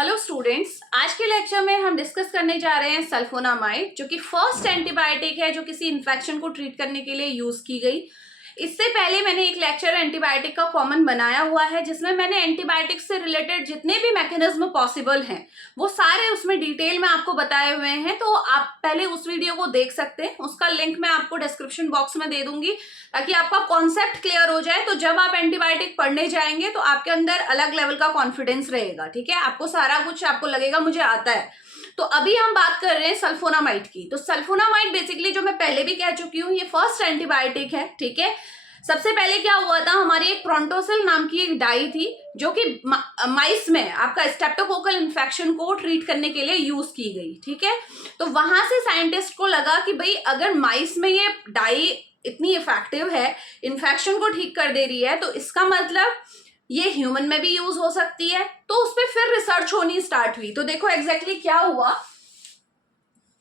Hello students, आज के lecture में हम डिस्कस करने जा रहे हैं सल्फोनामाइड, जो कि फर्स्ट एंटीबायोटिक है जो किसी इन्फेक्शन को ट्रीट करने के लिए यूज की गई। इससे पहले मैंने एक लेक्चर एंटीबायोटिक का कॉमन बनाया हुआ है, जिसमें मैंने एंटीबायोटिक से रिलेटेड जितने भी मैकेनिज्म पॉसिबल हैं वो सारे उसमें डिटेल में आपको बताए हुए हैं। तो आप पहले उस वीडियो को देख सकते हैं, उसका लिंक मैं आपको डिस्क्रिप्शन बॉक्स में दे दूंगी ताकि आपका कॉन्सेप्ट क्लियर हो जाए। तो जब आप एंटीबायोटिक पढ़ने जाएंगे तो आपके अंदर अलग लेवल का कॉन्फिडेंस रहेगा। ठीक है, आपको सारा कुछ आपको लगेगा मुझे आता है। तो अभी हम बात कर रहे हैं सल्फोनामाइड की। तो सल्फोनामाइड बेसिकली, जो मैं पहले भी कह चुकी हूँ, ये फर्स्ट एंटीबायोटिक है। ठीक है, सबसे पहले क्या हुआ था, हमारी एक प्रोंटोसिल नाम की एक डाई थी जो कि माइस में आपका स्ट्रेप्टोकोकल इन्फेक्शन को ट्रीट करने के लिए यूज की गई। ठीक है, तो वहां से साइंटिस्ट को लगा कि भाई अगर माइस में ये डाई इतनी इफेक्टिव है, इन्फेक्शन को ठीक कर दे रही है, तो इसका मतलब ये ह्यूमन में भी यूज हो सकती है। तो उस पर फिर रिसर्च होनी स्टार्ट हुई। तो देखो एग्जैक्टली क्या हुआ।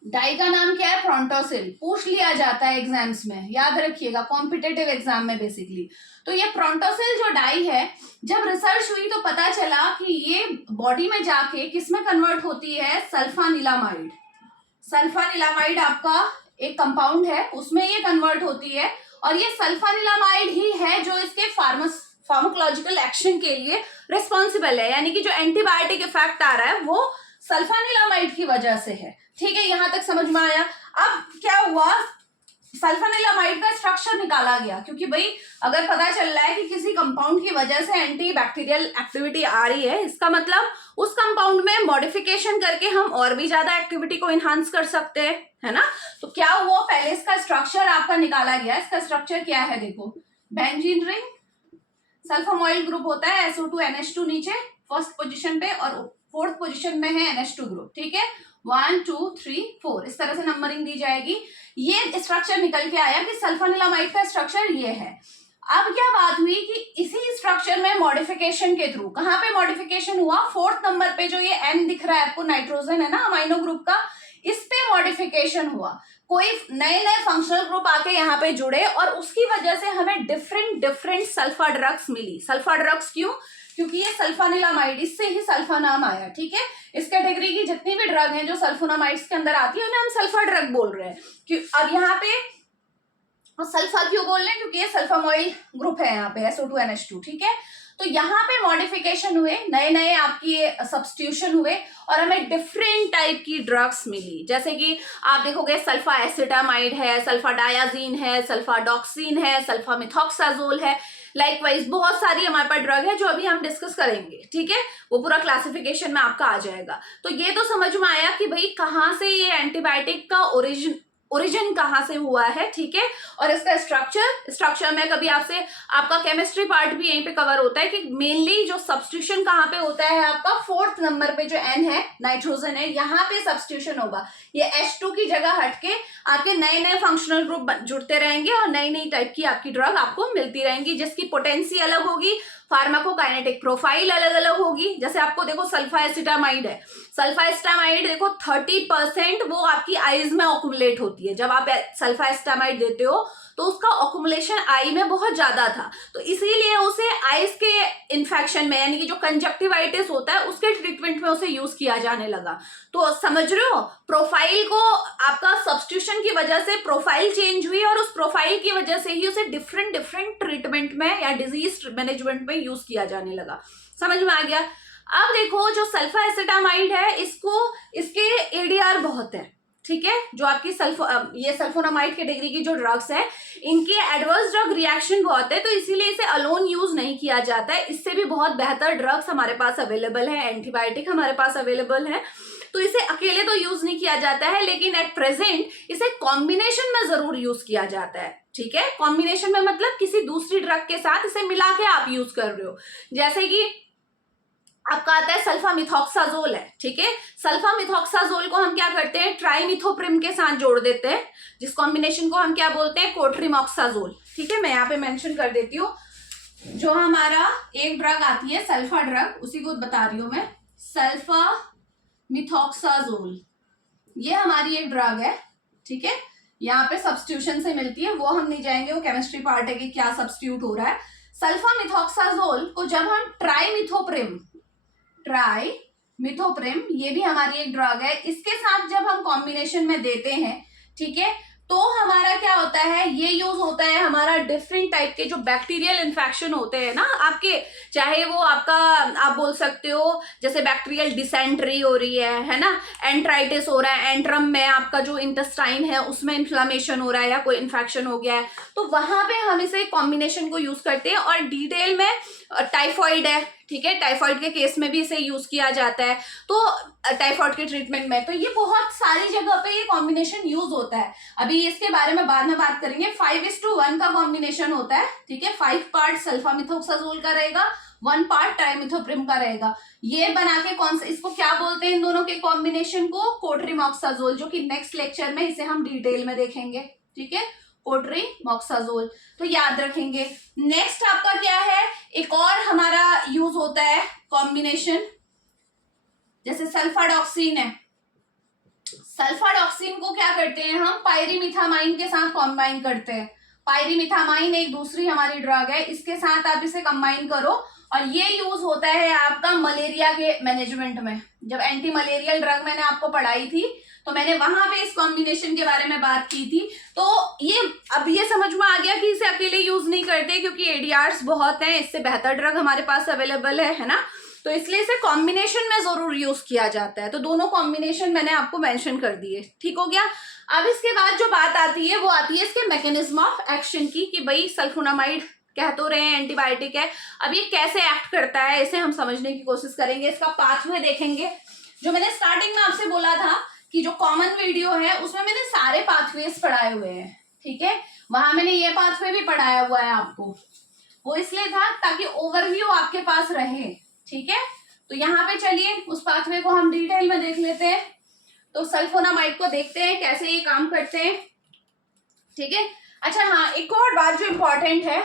डाई का नाम क्या है? प्रोंटोसिल। पूछ लिया जाता है एग्जाम्स में, याद रखिएगा, कॉम्पिटेटिव एग्जाम में बेसिकली। तो ये प्रोंटोसिल जो डाई है, जब रिसर्च हुई तो पता चला कि ये बॉडी में जाके किसमें कन्वर्ट होती है? सल्फानिलामाइड। सल्फानिलामाइड आपका एक कंपाउंड है, उसमें ये कन्वर्ट होती है। और ये सल्फानिलामाइड ही है जो इसके फार्माकोलॉजिकल एक्शन के लिए रिस्पॉन्सिबल है, यानी कि जो एंटीबायोटिक इफेक्ट आ रहा है वो सल्फानिलामाइड की वजह से है। ठीक है, यहां तक समझ में आया। अब क्या हुआ, सल्फानिलामाइड का स्ट्रक्चर निकाला गया, क्योंकि भाई अगर पता चल रहा है कि किसी कंपाउंड की वजह से एंटी बैक्टीरियल एक्टिविटी आ रही है, इसका मतलब उस कंपाउंड में मॉडिफिकेशन करके हम और भी ज्यादा एक्टिविटी को इनहांस कर सकते हैं, है ना। तो क्या हुआ, पहले इसका स्ट्रक्चर आपका निकाला गया। इसका स्ट्रक्चर क्या है? देखो, बेंजीन रिंग, सल्फोमोइल ग्रुप होता है, SO2 NH2 नीचे फर्स्ट पोजीशन पे, और फोर्थ पोजीशन में है NH2 ग्रुप। ठीक है, 1 2 3 4 इस तरह से नंबरिंग दी जाएगी। ये स्ट्रक्चर निकल के आया कि सल्फोनिलामाइड का स्ट्रक्चर ये है। अब क्या बात हुई कि इसी स्ट्रक्चर में मॉडिफिकेशन के थ्रू, कहाँ पे मॉडिफिकेशन हुआ? फोर्थ नंबर पे जो ये N दिख रहा है आपको, नाइट्रोजन है ना अमाइनो ग्रुप का, इस पे मॉडिफिकेशन हुआ। कोई नए नए फंक्शनल ग्रुप आके यहाँ पे जुड़े और उसकी वजह से हमें डिफरेंट सल्फा ड्रग्स मिली। सल्फा ड्रग्स क्यों? क्योंकि ये सल्फानिलामाइड, इससे ही सल्फा नाम आया। ठीक है, इस कैटेगरी की जितनी भी ड्रग हैं जो सल्फोनामाइड्स के अंदर आती है उन्हें हम सल्फा ड्रग बोल रहे हैं। अब यहाँ पे सल्फा क्यों बोल रहे हैं? क्योंकि ये सल्फामोइल ग्रुप है यहाँ पे, SO2 NH2। ठीक है, तो यहाँ पे मॉडिफिकेशन हुए, नए नए आपकी सब्स्टिट्यूशन हुए और हमें डिफरेंट टाइप की ड्रग्स मिली। जैसे कि आप देखोगे सल्फा एसिटामाइड है, सल्फा डायाजीन है, सल्फा डॉक्सिन है, सल्फा मिथॉक्साजोल है। लाइकवाइज बहुत सारी हमारे पास ड्रग है जो अभी हम डिस्कस करेंगे। ठीक है, वो पूरा क्लासिफिकेशन में आपका आ जाएगा। तो ये तो समझ में आया कि भाई कहाँ से ये एंटीबायोटिक का ओरिजिन कहाँ से हुआ है। ठीक है, और इसका स्ट्रक्चर में कभी आपसे आपका केमिस्ट्री पार्ट भी यहीं पे कवर होता है कि मेनली जो सब्स्टिट्यूशन कहाँ पे होता है आपका, फोर्थ नंबर पे जो N है, नाइट्रोजन है, यहाँ पे सब्स्टिट्यूशन होगा। ये H2 की जगह हटके आपके नए नए फंक्शनल ग्रुप जुड़ते रहेंगे और नई नई टाइप की आपकी ड्रग आपको मिलती रहेंगी, जिसकी पोटेंसी अलग होगी, फार्माकोकाइनेटिक प्रोफाइल अलग अलग होगी। जैसे आपको देखो सल्फा एसिटामाइड है, सल्फा एसिटामाइड देखो 30% वो आपकी आईज में ऑक्यूमुलेट होती है। जब आप सल्फा एसिटामाइड देते हो तो उसका ऑक्यूमुलेशन आई में बहुत ज्यादा था, तो इसीलिए उसे आईज के इन्फेक्शन में, यानी कि जो कंजक्टिवाइटिस होता है उसके ट्रीटमेंट में उसे यूज किया जाने लगा। तो समझ रहे हो, प्रोफाइल को आपका सब्स्टिट्यूशन की वजह से प्रोफाइल चेंज हुई और उस प्रोफाइल की वजह से ही उसे डिफरेंट ट्रीटमेंट में या डिजीज मैनेजमेंट में यूज किया जाने लगा। समझ में आ गया। अब देखो, जो सल्फा एसिटामाइड है, इसके ADR बहुत है। ठीक है, जो आपकी ये सल्फोनामाइड कैटेगरी की जो ड्रग्स है, इनके एडवर्स ड्रग रिएक्शन बहुत है, तो इसीलिए इसे अलोन यूज नहीं किया जाता है। इससे भी बहुत बेहतर ड्रग्स हमारे पास अवेलेबल है, एंटीबायोटिक हमारे पास अवेलेबल है, तो इसे अकेले तो यूज नहीं किया जाता है, लेकिन एट प्रेजेंट इसे कॉम्बिनेशन में जरूर यूज किया जाता है। ठीक है, कॉम्बिनेशन में मतलब किसी दूसरी ड्रग के साथ इसे मिला के आप यूज कर रहे हो। जैसे कि आपका आता है सल्फा मिथॉक्साजोल है। ठीक है, सल्फा मिथॉक्साजोल को हम क्या करते हैं, ट्राइमिथोप्रिम के साथ जोड़ देते हैं, जिस कॉम्बिनेशन को हम क्या बोलते हैं, कोट्रिमॉक्साजोल। ठीक है, मैं यहाँ पे मेंशन कर देती हूँ। जो हमारा एक ड्रग आती है सल्फा ड्रग, उसी को बता रही हूं मैं, सल्फा मिथॉक्साजोल, ये हमारी एक ड्रग है। ठीक है, यहाँ पे सब्स्टिट्यूशन से मिलती है, वो हम नहीं जाएंगे, वो केमिस्ट्री पार्ट है कि क्या सब्स्टिट्यूट हो रहा है। सल्फा मिथॉक्साजोल को जब हम ट्राइमिथोप्रिम मिथोप्रिम, ये भी हमारी एक ड्रग है। इसके साथ जब हम कॉम्बिनेशन में देते हैं, ठीक है, तो हमारा क्या होता है, ये यूज होता है हमारा डिफरेंट टाइप के जो बैक्टीरियल इन्फेक्शन होते हैं ना आपके, चाहे वो आपका, आप बोल सकते हो जैसे बैक्टीरियल डिसेंट्री हो रही है ना, एंट्राइटिस हो रहा है, एंट्रम में आपका जो इंटेस्टाइन है उसमें इन्फ्लामेशन हो रहा है या कोई इन्फेक्शन हो गया है, तो वहां पे हम इसे कॉम्बिनेशन को यूज करते हैं। और डिटेल में टाइफॉइड है, ठीक है, टाइफॉइड के केस में भी इसे यूज किया जाता है, तो टाइफॉइड के ट्रीटमेंट में, तो ये बहुत सारी जगह पे ये कॉम्बिनेशन यूज होता है। अभी इसके बारे में बाद में बात करेंगे। 5:1 का कॉम्बिनेशन होता है, ठीक है, 5 पार्ट सल्फामिथोक्साजोल का रहेगा, 1 पार्ट ट्राइमिथोप्रिम का रहेगा। ये बना के कौन सा, इसको क्या बोलते हैं इन दोनों के कॉम्बिनेशन को, कोट्रिमॉक्साजोल, जो कि नेक्स्ट लेक्चर में इसे हम डिटेल में देखेंगे, ठीक है, कोट्रिमॉक्साजोल, तो याद रखेंगे। नेक्स्ट आपका क्या है, एक और हमारा यूज होता है कॉम्बिनेशन, जैसे सल्फाडॉक्सिन है। सल्फाडॉक्सिन को क्या करते हैं हम, पायरीमिथामाइन के साथ कॉम्बाइन करते हैं। पायरीमिथामाइन एक दूसरी हमारी ड्रग है, इसके साथ आप इसे कंबाइन करो, और ये यूज होता है आपका मलेरिया के मैनेजमेंट में। जब एंटी मलेरियल ड्रग मैंने आपको पढ़ाई थी तो मैंने वहां पे इस कॉम्बिनेशन के बारे में बात की थी। तो ये अब ये समझ में आ गया कि इसे अकेले यूज नहीं करते, क्योंकि एडीआर्स बहुत हैं, इससे बेहतर ड्रग हमारे पास अवेलेबल है ना, तो इसलिए इसे कॉम्बिनेशन में जरूर यूज किया जाता है। तो दोनों कॉम्बिनेशन मैंने आपको मेंशन कर दिए, ठीक हो गया। अब इसके बाद जो बात आती है वो आती है इसके मैकेनिज्म ऑफ एक्शन की, कि भाई सल्फोनामाइड कह तो रहे हैं एंटीबायोटिक है, अब ये कैसे एक्ट करता है इसे हम समझने की कोशिश करेंगे, इसका पाथवे देखेंगे। जो मैंने स्टार्टिंग में आपसे बोला था कि जो कॉमन वीडियो है उसमें मैंने सारे पाथवेज पढ़ाए हुए हैं, ठीक है, वहां मैंने ये पाथवे भी पढ़ाया हुआ है आपको, वो इसलिए था ताकि ओवरव्यू आपके पास रहे, ठीक है। तो यहाँ पे चलिए उस पाथवे को हम डिटेल में देख लेते हैं। तो सल्फोनामाइड को देखते हैं कैसे ये काम करते हैं, ठीक है। अच्छा हाँ, एक और बात जो इम्पोर्टेंट है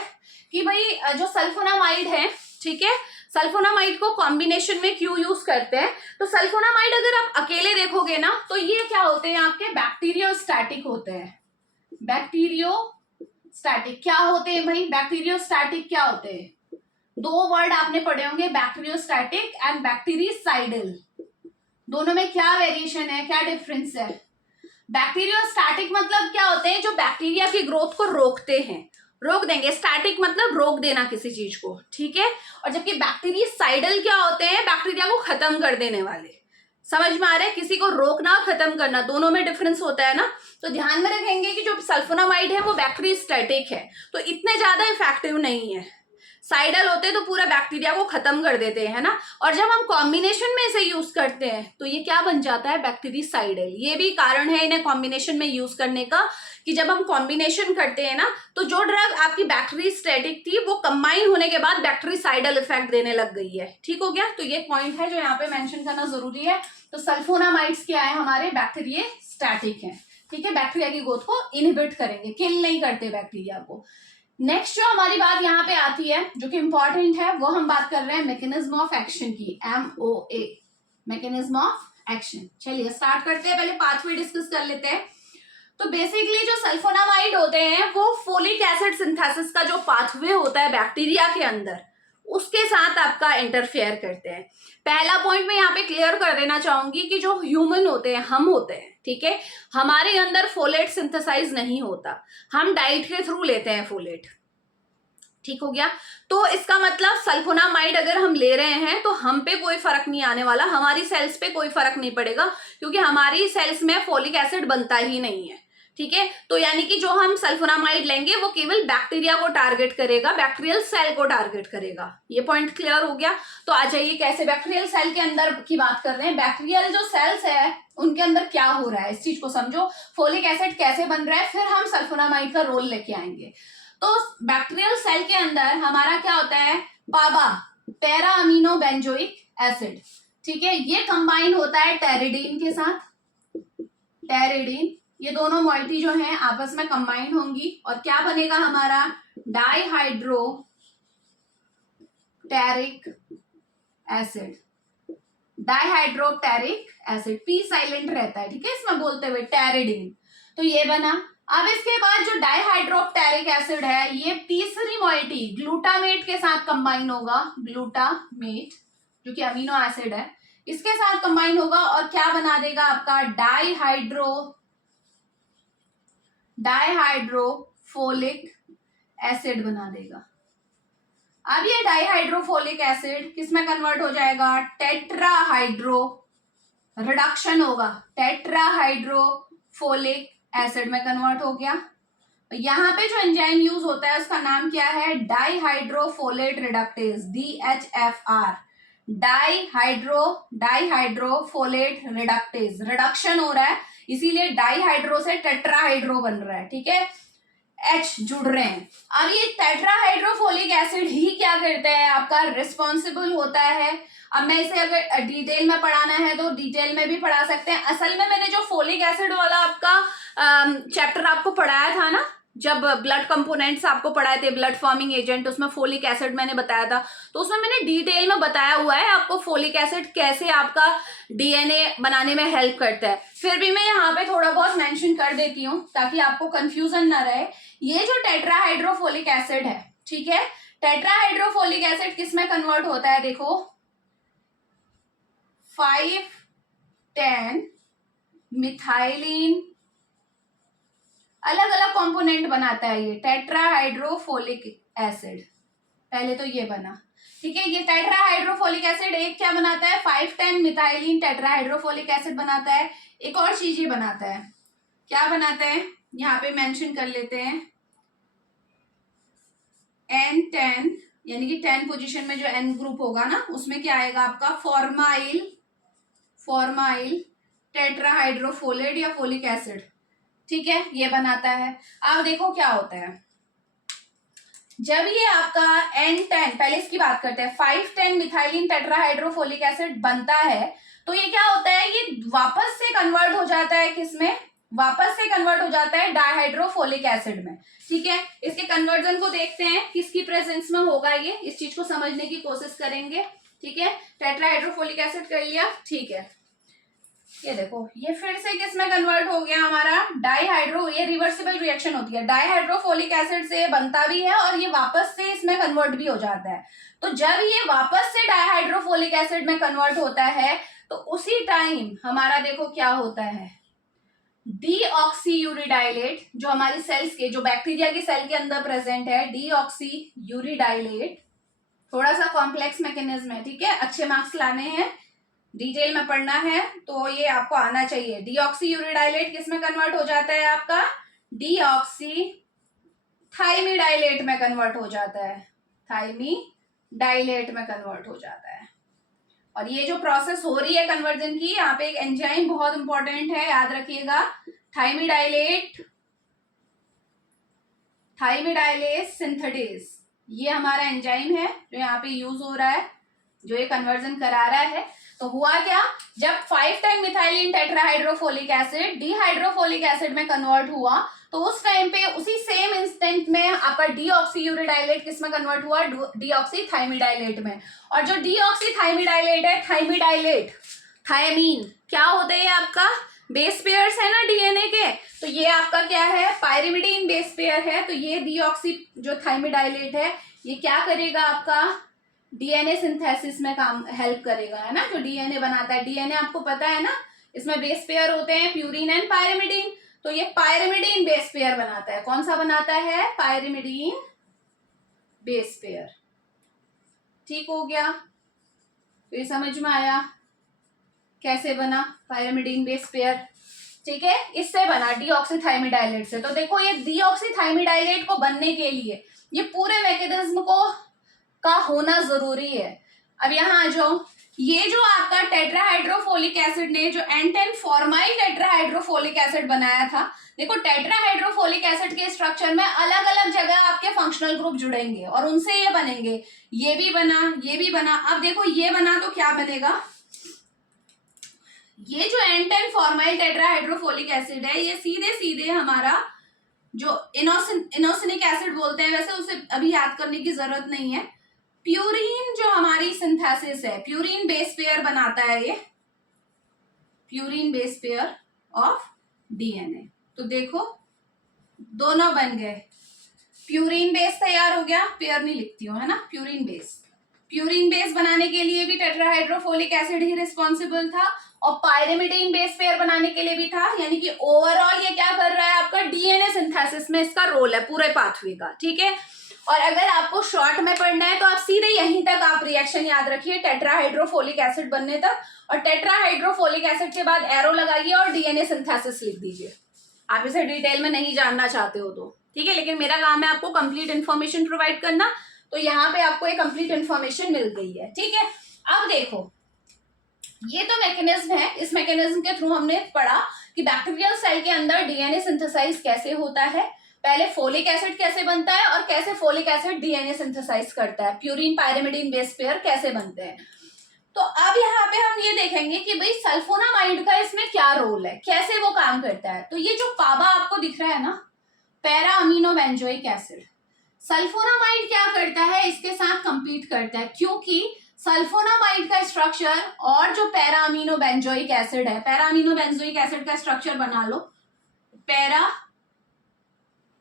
कि भाई जो सल्फोनामाइड है, ठीक है, सल्फोनामाइड को कॉम्बिनेशन में क्यों यूज करते हैं। तो सल्फोनामाइड अगर आप अकेले देखोगे ना तो ये क्या होते हैं, आपके बैक्टीरियोस्टैटिक होते हैं। बैक्टीरियोस्टैटिक क्या होते हैं भाई, बैक्टीरियोस्टैटिक क्या होते हैं, दो वर्ड आपने पढ़े होंगे, बैक्टीरियोस्टैटिक एंड बैक्टीरिसाइडल। दोनों में क्या वेरिएशन है, क्या डिफरेंस है। बैक्टीरियोस्टैटिक मतलब क्या होते हैं, जो बैक्टीरिया की ग्रोथ को रोकते हैं, रोक देंगे। स्टैटिक मतलब रोक देना किसी चीज को, ठीक है। और जबकि बैक्टीरिसाइडल क्या होते हैं, बैक्टीरिया को खत्म कर देने वाले। समझ में आ रहा है, किसी को रोकना खत्म करना, दोनों में डिफरेंस होता है ना। तो ध्यान में रखेंगे कि जो सल्फोनामाइड है वो बैक्टीरियोस्टैटिक है, तो इतने ज्यादा इफेक्टिव नहीं है। साइडल होते तो पूरा बैक्टीरिया को खत्म कर देते हैं ना, और जब हम कॉम्बिनेशन में इसे यूज करते हैं तो ये क्या बन जाता है, बैक्टीरिसाइडल। ये भी कारण है इन्हें कॉम्बिनेशन में यूज करने का, कि जब हम कॉम्बिनेशन करते हैं ना तो जो ड्रग आपकी बैक्टीरियोस्टैटिक थी वो कंबाइन होने के बाद बैक्टीरिसाइडल इफेक्ट देने लग गई है, ठीक हो गया। तो ये पॉइंट है जो यहाँ पे मेंशन करना जरूरी है। तो सल्फोनामाइड्स क्या है, हमारे बैक्टीरियोस्टैटिक है, ठीक है, बैक्टीरिया की ग्रोथ को इनहिबिट करेंगे, किल नहीं करते बैक्टीरिया को। नेक्स्ट जो हमारी बात यहाँ पे आती है जो कि इंपॉर्टेंट है, वो हम बात कर रहे हैं मैकेनिज्म ऑफ एक्शन की, MOA, मैकेनिज्म ऑफ एक्शन। चलिए स्टार्ट करते हैं, पहले पाथवे डिस्कस कर लेते हैं। तो बेसिकली जो सल्फोनामाइड होते हैं वो फोलिक एसिड सिंथेसिस का जो पाथवे होता है बैक्टीरिया के अंदर, उसके साथ आपका इंटरफेयर करते हैं। पहला पॉइंट मैं यहाँ पे क्लियर कर देना चाहूंगी कि जो ह्यूमन होते हैं, हम होते हैं, ठीक है, हमारे अंदर फोलेट सिंथेसाइज नहीं होता, हम डाइट के थ्रू लेते हैं फोलेट, ठीक हो गया। तो इसका मतलब सल्फोनामाइड अगर हम ले रहे हैं तो हम पे कोई फर्क नहीं आने वाला, हमारी सेल्स पे कोई फर्क नहीं पड़ेगा, क्योंकि हमारी सेल्स में फोलिक एसिड बनता ही नहीं है, ठीक है। तो यानी कि जो हम सल्फोनामाइड लेंगे वो केवल बैक्टीरिया को टारगेट करेगा, बैक्टीरियल सेल को टारगेट करेगा। ये पॉइंट क्लियर हो गया। तो आ जाइए कैसे बैक्टीरियल सेल के अंदर की बात कर रहे हैं, बैक्टीरियल जो सेल्स है उनके अंदर क्या हो रहा है इस चीज को समझो, फोलिक एसिड कैसे बन रहा है, फिर हम सल्फोनामाइड का रोल लेके आएंगे। तो बैक्टीरियल सेल के अंदर हमारा क्या होता है, पाबा, पैरा अमीनो बेंजोइक एसिड, ठीक है, ये कंबाइन होता है टेरिडीन के साथ। टेरिडीन, ये दोनों मॉइटी जो हैं आपस में कंबाइन होंगी और क्या बनेगा हमारा, dihydropteroic acid. Dihydropteroic acid, P silent रहता है, ठीक है, इसमें बोलते हुए टेरिडीन। तो ये बना। अब इसके बाद जो डाइहाइड्रोटेरिक एसिड है ये तीसरी मॉइटी ग्लूटामेट के साथ कंबाइन होगा, ग्लूटामेट जो कि अमीनो एसिड है, इसके साथ कंबाइन होगा और क्या बना देगा आपका डाईहाइड्रोफोलिक एसिड बना देगा। अब ये डाईहाइड्रोफोलिक एसिड किस में कन्वर्ट हो जाएगा, टेट्राहाइड्रो, रिडक्शन होगा, टेट्राहाइड्रोफोलिक एसिड में कन्वर्ट हो गया। यहाँ पे जो एंजाइम यूज होता है उसका नाम क्या है, डाईहाइड्रोफोलेट रिडक्टेज, DHFR, डाईहाइड्रोफोलेट रिडक्टेज। रिडक्शन हो रहा है इसीलिए डाईहाइड्रो से टेट्राहाइड्रो बन रहा है, ठीक है, H जुड़ रहे हैं। अब ये टेट्राहाइड्रोफोलिक एसिड ही क्या करता है, आपका रिस्पॉन्सिबल होता है। अब मैं इसे अगर डिटेल में पढ़ाना है तो डिटेल में भी पढ़ा सकते हैं। असल में मैंने जो फोलिक एसिड वाला आपका चैप्टर आपको पढ़ाया था ना, जब ब्लड कंपोनेंट्स आपको पढ़ाए थे, ब्लड फॉर्मिंग एजेंट, उसमें फोलिक एसिड मैंने बताया था, तो उसमें मैंने डिटेल में बताया हुआ है आपको फोलिक एसिड कैसे आपका डीएनए बनाने में हेल्प करता है। फिर भी मैं यहाँ पे थोड़ा बहुत मेंशन कर देती हूँ ताकि आपको कंफ्यूजन ना रहे। ये जो टेट्राहाइड्रोफोलिक एसिड है, ठीक है, टेट्राहाइड्रोफोलिक एसिड किस में कन्वर्ट होता है, देखो 5-10 मिथाइलिन, अलग अलग कंपोनेंट बनाता है ये टेट्राहाइड्रोफोलिक एसिड। पहले तो ये बना, ठीक है, ये टेट्राहाइड्रोफोलिक एसिड एक क्या बनाता है, 5-10 मिथाइलिन टेट्राहाइड्रोफोलिक एसिड बनाता है। एक और चीज ये बनाता है, क्या बनाता है, यहाँ पे मेंशन कर लेते हैं, N10, यानी कि 10 पोजीशन में जो N ग्रुप होगा ना उसमें क्या आएगा आपका फॉर्माइल टेट्राहाइड्रोफोलेट या फोलिक एसिड, ठीक है, ये बनाता है। अब देखो क्या होता है, जब ये आपका N10, पहले इसकी बात करते हैं, 5-10 मिथाइलिन टेट्राहाइड्रोफोलिक एसिड बनता है तो ये क्या होता है, ये वापस से कन्वर्ट हो जाता है किसमें, वापस से कन्वर्ट हो जाता है डाईहाइड्रोफोलिक एसिड में, ठीक है। इसके कन्वर्जन को देखते हैं किसकी प्रेजेंस में होगा, ये इस चीज को समझने की कोशिश करेंगे, ठीक है। टेट्राहाइड्रोफोलिक एसिड कर लिया, ठीक है, ये देखो ये फिर से किस में कन्वर्ट हो गया हमारा डाईहाइड्रो, ये रिवर्सिबल रिएक्शन होती है, डाईहाइड्रोफोलिक एसिड से बनता भी है और ये वापस से इसमें कन्वर्ट भी हो जाता है। तो जब ये वापस से डाईहाइड्रोफोलिक एसिड में कन्वर्ट होता है तो उसी टाइम हमारा देखो क्या होता है, डीऑक्सीयूरिडाइलेट, जो हमारी सेल्स के, जो बैक्टीरिया की सेल के अंदर प्रेजेंट है, डीऑक्सीयूरिडाइलेट, थोड़ा सा कॉम्प्लेक्स मैकेनिज्म है, ठीक है, अच्छे मार्क्स लाने हैं, डिटेल में पढ़ना है तो ये आपको आना चाहिए। डीऑक्सीयूरिडाइलेट किस में कन्वर्ट हो जाता है आपका, डीऑक्सीथाइमिडाइलेट में कन्वर्ट हो जाता है, थाइमिडाइलेट में कन्वर्ट हो जाता है। और ये जो प्रोसेस हो रही है कन्वर्जन की, यहाँ पे एक एंजाइम बहुत इंपॉर्टेंट है, याद रखिएगा, थाइमिडाइलेज सिंथेटेज, ये हमारा एंजाइम है जो यहाँ पे यूज हो रहा है, जो ये कन्वर्जन करा रहा है। तो हुआ क्या, जब 5-10 मिथाइलिन टेट्राहाइड्रोफोलिक एसिड डीहाइड्रोफोलिक एसिड में कन्वर्ट हुआ तो उस टाइम पे उसी सेम इंस्टेंट में आपका डीऑक्सीयूरिडाइलेट किस में कन्वर्ट हुआ, डीऑक्सीथाइमिडाइलेट में। और जो डीऑक्सीथाइमिडाइलेट है, थाइमिडाइलेट, थायमीन, क्या होता है, आपका बेस पेयर्स है ना डीएनए के, तो ये आपका क्या है, पायरिमिडीन बेस पेयर है। तो ये डीऑक्सी जो थाइमिडाइलेट है ये क्या करेगा, आपका डीएनए सिंथेसिस में काम हेल्प करेगा, है ना, जो डीएनए बनाता है। डीएनए आपको पता है ना, इसमें बेस पेयर होते हैं प्यूरिन एंड पायरिमिडीन, तो ये पायरिमिडीन बेस पेयर बनाता है। कौन सा बनाता है, पायरिमिडीन बेस पेयर, ठीक हो गया, फिर समझ में आया कैसे बना पायरिमिडीन बेस पेयर, ठीक है, इससे बना डीऑक्सीथाइमिडाइलेट से। तो देखो ये डीऑक्सीथाइमिडाइलेट को बनने के लिए ये पूरे मैकेनिज्म का होना जरूरी है। अब यहाँ आ जाओ, ये जो आपका टेट्राहाइड्रोफोलिक एसिड ने जो N10 फॉर्माइल टेट्राहाइड्रोफोलिक एसिड बनाया था, देखो टेट्राहाइड्रोफोलिक एसिड के स्ट्रक्चर में अलग अलग जगह आपके फंक्शनल ग्रुप जुड़ेंगे और उनसे ये बनेंगे, ये भी बना, ये भी बना। अब देखो ये बना तो क्या बनेगा, ये जो N10 फॉर्माइल टेट्राहाइड्रोफोलिक एसिड है ये सीधे सीधे हमारा जो इनोसिनिक एसिड बोलते हैं, वैसे उसे अभी याद करने की जरूरत नहीं है, प्यूरीन जो हमारी सिंथेसिस है, प्यूरीन बेस पेयर बनाता है ये, purine base pair of DNA. तो देखो दोनों बन गए, प्यूरीन बेस तैयार हो गया, पेयर नहीं लिखती हूँ, है ना, प्यूरीन बेस, प्यूरिन बेस बनाने के लिए भी टेट्राहाइड्रोफोलिक एसिड ही रिस्पॉन्सिबल था और पायरिमिडीन बेस पेयर बनाने के लिए भी था। यानी कि ओवरऑल ये क्या कर रहा है, आपका डीएनए सिंथेसिस में इसका रोल है पूरे पाथवे का, ठीक है। और अगर आपको शॉर्ट में पढ़ना है तो आप सीधे यहीं तक आप रिएक्शन याद रखिए, टेट्राहाइड्रोफोलिक एसिड बनने तक, और टेट्राहाइड्रोफोलिक एसिड के बाद एरो लगाइए और डीएनए सिंथेसिस लिख दीजिए। आप इसे डिटेल में नहीं जानना चाहते हो तो ठीक है, लेकिन मेरा काम है आपको कंप्लीट इन्फॉर्मेशन प्रोवाइड करना, तो यहाँ पे आपको एक कंप्लीट इन्फॉर्मेशन मिल गई है, ठीक है। अब देखो, ये तो मैकेनिज्म है, इस मैकेनिज्म के थ्रू हमने पढ़ा कि बैक्टीरियल सेल के अंदर डीएनए सिंथेसाइज कैसे होता है, पहले फोलिक एसिड कैसे बनता है और कैसे फोलिक एसिड डीएनए सिंथेसाइज करता है, प्यूरिन पायरिमिडीन बेस पेयर कैसे बनते हैं। तो अब यहाँ पे हम ये देखेंगे कि भाई सल्फोनामाइड का इसमें क्या रोल है, कैसे वो काम करता है। तो ये जो पाबा आपको दिख रहा है ना, para amino benzoic acid, sulfonamide क्या करता है, इसके साथ कंपीट करता है, क्योंकि सल्फोनामाइड का स्ट्रक्चर और जो पैरा अमीनो बेंजोइक एसिड है, पैरा अमीनो बेंजोइक एसिड का स्ट्रक्चर बना लो, पैरा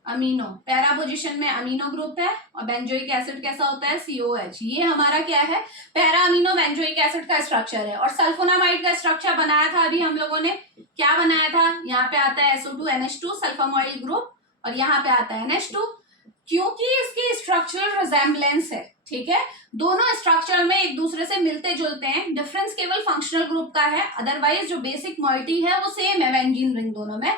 अमीनो, पैरा पोजीशन में अमीनो ग्रुप है और बेंजोइक एसिड कैसा होता है, COH। ये हमारा क्या है, पैरा अमीनो बेंजोइक एसिड का स्ट्रक्चर है। और सल्फोनामाइड का स्ट्रक्चर बनाया था अभी हम लोगों ने, क्या बनाया था, यहाँ पे आता है SO2NH2 सल्फामोइल ग्रुप और यहाँ पे आता है NH2, क्योंकि इसकी स्ट्रक्चरल रिजेम्बलेंस है, ठीक है। दोनों स्ट्रक्चर में एक दूसरे से मिलते जुलते हैं, डिफरेंस केवल फंक्शनल ग्रुप का है, अदरवाइज जो बेसिक मॉइटी है वो सेम है बेंजीन रिंग दोनों में।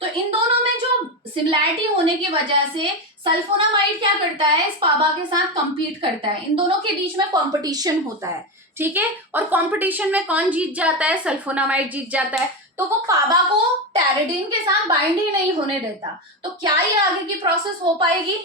तो इन दोनों में जो सिमिलैरिटी होने की वजह से सल्फोनामाइड क्या करता है, इस पाबा के साथ कंपीट करता है, इन दोनों के बीच में कंपटीशन होता है, ठीक है। और कंपटीशन में कौन जीत जाता है, सल्फोनामाइड जीत जाता है। तो वो पाबा को टेरिडीन के साथ बाइंड ही नहीं होने देता। तो क्या ये आगे की प्रोसेस हो पाएगी,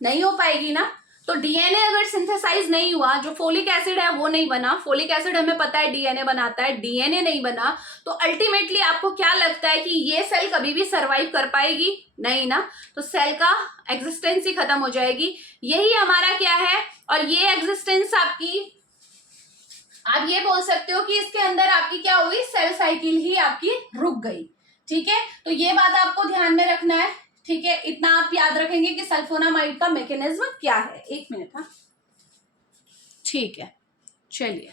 नहीं हो पाएगी ना। तो डीएनए अगर सिंथेसाइज नहीं हुआ, जो फोलिक एसिड है वो नहीं बना, फोलिक एसिड हमें पता है डीएनए बनाता है, डीएनए नहीं बना, तो अल्टीमेटली आपको क्या लगता है कि ये सेल कभी भी सरवाइव कर पाएगी, नहीं ना। तो सेल का एग्जिस्टेंस ही खत्म हो जाएगी। यही हमारा क्या है, और ये एग्जिस्टेंस आपकी, आप ये बोल सकते हो कि इसके अंदर आपकी क्या हुई, सेल साइकिल ही आपकी रुक गई, ठीक है। तो ये बात आपको ध्यान में रखना है, ठीक है। इतना आप याद रखेंगे कि सल्फोनामाइड का मैकेनिज्म क्या है। एक मिनट, हाँ, ठीक है, चलिए।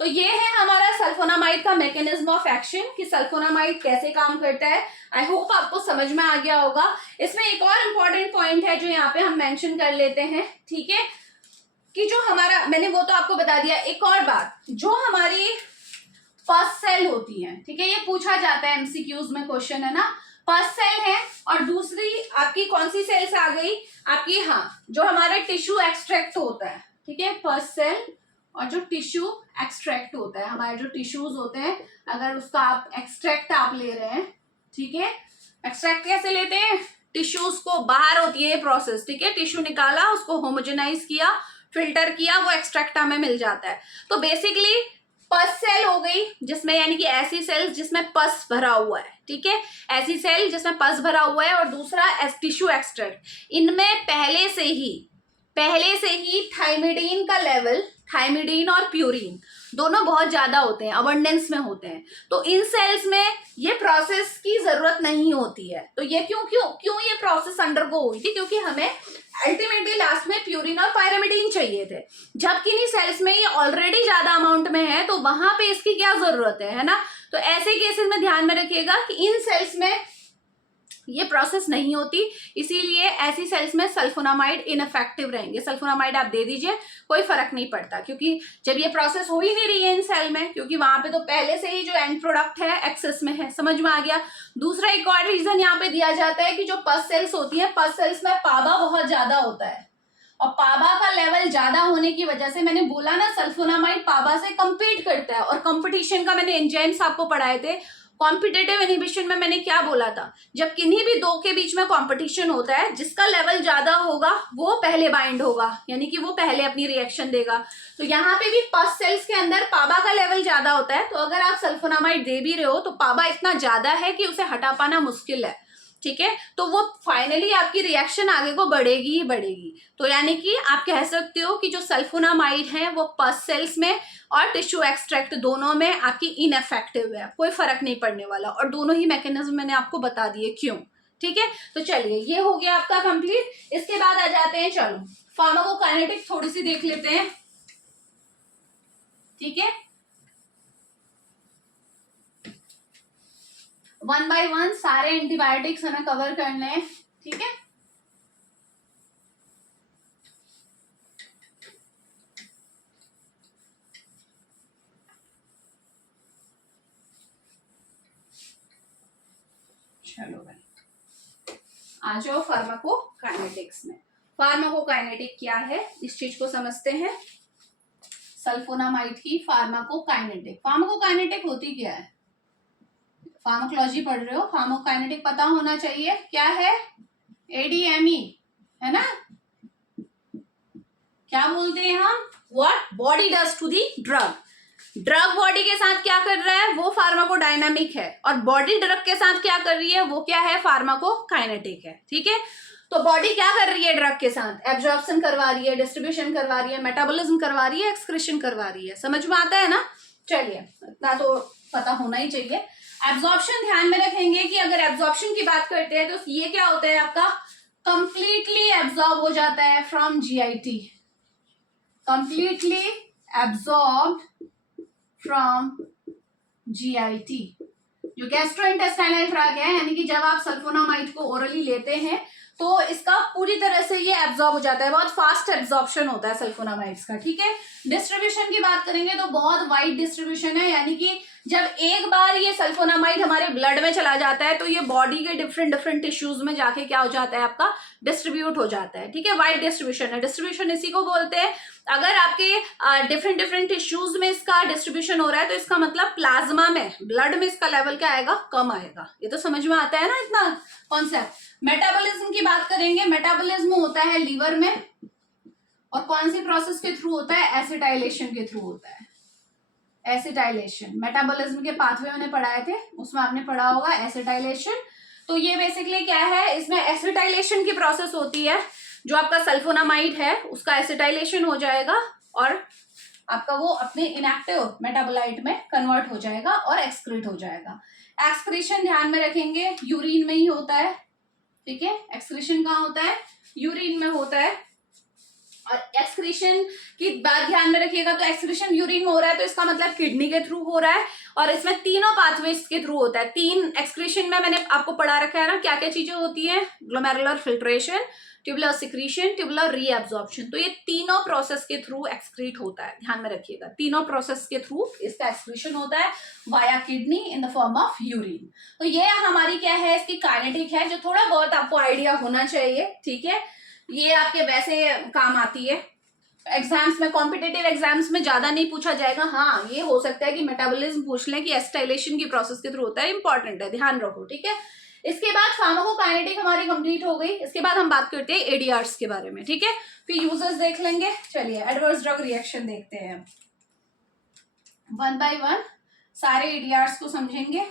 तो ये है हमारा सल्फोनामाइड का मैकेनिज्म ऑफ एक्शन, कि सल्फोनामाइड कैसे काम करता है। आई होप आपको समझ में आ गया होगा। इसमें एक और इम्पॉर्टेंट पॉइंट है जो यहाँ पे हम मेंशन कर लेते हैं, ठीक है, कि जो हमारा, मैंने वो तो आपको बता दिया। एक और बात, जो हमारी फर्स्ट सेल होती है, ठीक है, ये पूछा जाता है एमसीक्यूज में, क्वेश्चन है ना। फर्स्ट सेल है और दूसरी आपकी कौन सी सेल्स आ गई आपकी, हाँ, जो हमारा टिश्यू एक्सट्रैक्ट होता है, ठीक है, फर्स्ट सेल और जो टिश्यू एक्सट्रैक्ट होता है, हमारे जो टिश्यूज होते हैं, अगर उसका आप एक्सट्रैक्ट आप ले रहे हैं, ठीक है। एक्सट्रैक्ट कैसे लेते हैं, टिश्यूज को, बाहर होती है प्रोसेस, ठीक है, टिश्यू निकाला, उसको होमोजेनाइज किया, फिल्टर किया, वो एक्सट्रैक्ट हमें मिल जाता है। तो बेसिकली पस सेल हो गई, जिसमें यानी कि ऐसी सेल जिसमें पस भरा हुआ है, ठीक है, ऐसी सेल जिसमें पस भरा हुआ है। और दूसरा टिश्यू एक्सट्रैक्ट, इनमें पहले से ही थाइमिडीन का लेवल, थाइमिडीन और प्यूरिन दोनों बहुत ज्यादा होते हैं, अबंडेंस में होते हैं। तो इन सेल्स में ये प्रोसेस की जरूरत नहीं होती है। तो ये क्यों ये प्रोसेस अंडरगो हुई थी, क्योंकि हमें अल्टीमेटली लास्ट में प्यूरिन और पायरिमिडीन चाहिए थे। जबकि इन सेल्स में ये ऑलरेडी ज्यादा अमाउंट में है, तो वहां पे इसकी क्या जरूरत है ना। तो ऐसे केसेस में ध्यान में रखिएगा कि इन सेल्स में ये प्रोसेस नहीं होती, इसीलिए ऐसी सेल्स में सल्फोनामाइड इनफेक्टिव रहेंगे। सल्फोनामाइड आप दे दीजिए, कोई फर्क नहीं पड़ता, क्योंकि जब ये प्रोसेस हो ही नहीं रही है इन सेल में, क्योंकि वहां पे तो पहले से ही जो एंड प्रोडक्ट है एक्सेस में है। समझ में आ गया। दूसरा एक और रीजन यहाँ पे दिया जाता है कि जो पस सेल्स होती है, पस सेल्स में पाबा बहुत ज्यादा होता है, और पाबा का लेवल ज्यादा होने की वजह से, मैंने बोला ना, सल्फोनामाइड पाबा से कंपीट करता है। और कंपटीशन का मैंने एंजाइम्स आपको पढ़ाए थे। कॉम्पिटेटिव इनहिबिशन में मैंने क्या बोला था, जब किन्हीं भी दो के बीच में कंपटीशन होता है, जिसका लेवल ज्यादा होगा वो पहले बाइंड होगा, यानी कि वो पहले अपनी रिएक्शन देगा। तो यहाँ पे भी पस सेल्स के अंदर पाबा का लेवल ज्यादा होता है। तो अगर आप सल्फोनामाइड दे भी रहे हो तो पाबा इतना ज्यादा है कि उसे हटा पाना मुश्किल है, ठीक है। तो वो फाइनली आपकी रिएक्शन आगे को बढ़ेगी ही बढ़ेगी। तो यानी कि आप कह सकते हो कि जो सल्फोनामाइड है वो पस सेल्स में और टिश्यू एक्सट्रैक्ट दोनों में आपकी इनएफेक्टिव है, कोई फर्क नहीं पड़ने वाला। और दोनों ही मैकेनिज्म मैंने आपको बता दिए क्यों, ठीक है। तो चलिए, ये हो गया आपका कंप्लीट। इसके बाद आ जाते हैं, चलो फार्माकोकाइनेटिक्स थोड़ी सी देख लेते हैं। ठीक है, 1 by 1 सारे एंटीबायोटिक्स हमें कवर करने हैं, ठीक है। चलो भाई आ जाओ फार्माकोकाइनेटिक्स में। फार्माकोकाइनेटिक क्या है इस चीज को समझते हैं। सल्फोनामाइड की फार्माकोकाइनेटिक, फार्माकोकाइनेटिक होती क्या है, फार्माकोलॉजी पढ़ रहे हो, फार्माकोकाइनेटिक पता होना चाहिए क्या है, एडीएमई है ना। क्या बोलते हैं हम, what body does to the drug, drug body के साथ क्या कर रहा है वो फार्माकोडायनामिक है, और बॉडी ड्रग के साथ क्या कर रही है वो क्या है, फार्माकोकाइनेटिक है, ठीक है। तो बॉडी क्या कर रही है ड्रग के साथ, एब्जॉर्प्शन करवा रही है, डिस्ट्रीब्यूशन करवा रही है, मेटाबॉलिज्म करवा रही है, एक्सक्रीशन करवा रही है, समझ में आता है ना। चलिए इतना तो पता होना ही चाहिए। एब्जॉर्प्शन ध्यान में रखेंगे कि अगर एब्जॉर्प्शन की बात करते हैं तो ये क्या होता है आपका, कंप्लीटली एब्जॉर्ब हो जाता है from GIT, completely absorbed from GIT, जो गैस्ट्रोइंटेस्टाइनल ट्रैक्ट है, यानी कि जब आप सल्फोनामाइड को ओरली लेते हैं तो इसका पूरी तरह से ये एब्जॉर्ब हो जाता है, बहुत फास्ट एब्जॉर्प्शन होता है सल्फोनामाइड्स का, ठीक है। डिस्ट्रीब्यूशन की बात करेंगे तो बहुत वाइड डिस्ट्रीब्यूशन है, यानी कि जब एक बार ये सल्फोनामाइड हमारे ब्लड में चला जाता है तो ये बॉडी के डिफरेंट टिश्यूज में जाके क्या हो जाता है आपका, डिस्ट्रीब्यूट हो जाता है, ठीक है। वाइड डिस्ट्रीब्यूशन है, डिस्ट्रीब्यूशन इसी को बोलते हैं। अगर आपके डिफरेंट टिश्यूज में इसका डिस्ट्रीब्यूशन हो रहा है तो इसका मतलब प्लाज्मा में, ब्लड में इसका लेवल क्या आएगा, कम आएगा। ये तो समझ में आता है ना इतना कॉन्सेप्ट। मेटाबॉलिज्म की बात करेंगे, मेटाबॉलिज्म होता है लीवर में, और कौन सी प्रोसेस के थ्रू होता है, एसिटाइलेशन के थ्रू होता है, एसिटाइलेशन। मेटाबॉलिज्म के पाथवे मैंने पढ़ाए थे, उसमें आपने पढ़ा होगा एसिटाइलेशन। तो ये बेसिकली क्या है, इसमें एसिटाइलेशन की प्रोसेस होती है, जो आपका सल्फोनामाइड है उसका एसिटाइलेशन हो जाएगा और आपका वो अपने इनएक्टिव मेटाबोलाइट में कन्वर्ट हो जाएगा और एक्सक्रीट हो जाएगा। एक्सक्रीशन ध्यान में रखेंगे यूरिन में ही होता है, ठीक है। एक्सक्रीशन कहाँ होता है, यूरिन में होता है। और एक्सक्रीशन की बात ध्यान में रखिएगा, तो एक्सक्रीशन यूरिन में हो रहा है तो इसका मतलब किडनी के थ्रू हो रहा है, और इसमें तीनों पाथवेज के थ्रू होता है। तीन एक्सक्रीशन में मैंने आपको पढ़ा रखा है ना, क्या क्या चीजें होती है, glomerular filtration, tubular secretion, tubular reabsorption. तो ये तीनों प्रोसेस के थ्रू एक्सक्रीट होता है, ध्यान में रखिएगा, तीनों प्रोसेस के थ्रू इसका एक्सक्रीशन होता है via kidney in the form of urine. तो ये हमारी क्या है, इसकी काइनेटिक है, जो थोड़ा बहुत आपको आइडिया होना चाहिए, ठीक है। ये आपके वैसे काम आती है एग्जाम्स में, कॉम्पिटेटिव एग्जाम्स में ज्यादा नहीं पूछा जाएगा। हाँ ये हो सकता है कि मेटाबॉलिज्म पूछ लें कि एसिटाइलेशन की प्रोसेस के थ्रू होता है, इंपॉर्टेंट है, ध्यान रखो, ठीक है। इसके बाद फार्माकोकाइनेटिक हमारी कंप्लीट हो गई। इसके बाद हम बात करते हैं एडीआर्स के बारे में, ठीक है। फिर यूजर्स देख लेंगे। चलिए एडवर्स ड्रग रिएक्शन देखते हैं, 1 by 1 सारे एडीआर्स को समझेंगे।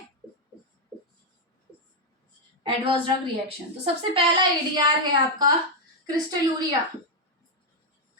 एडवर्स ड्रग रिएक्शन, तो सबसे पहला एडीआर है आपका क्रिस्टलूरिया।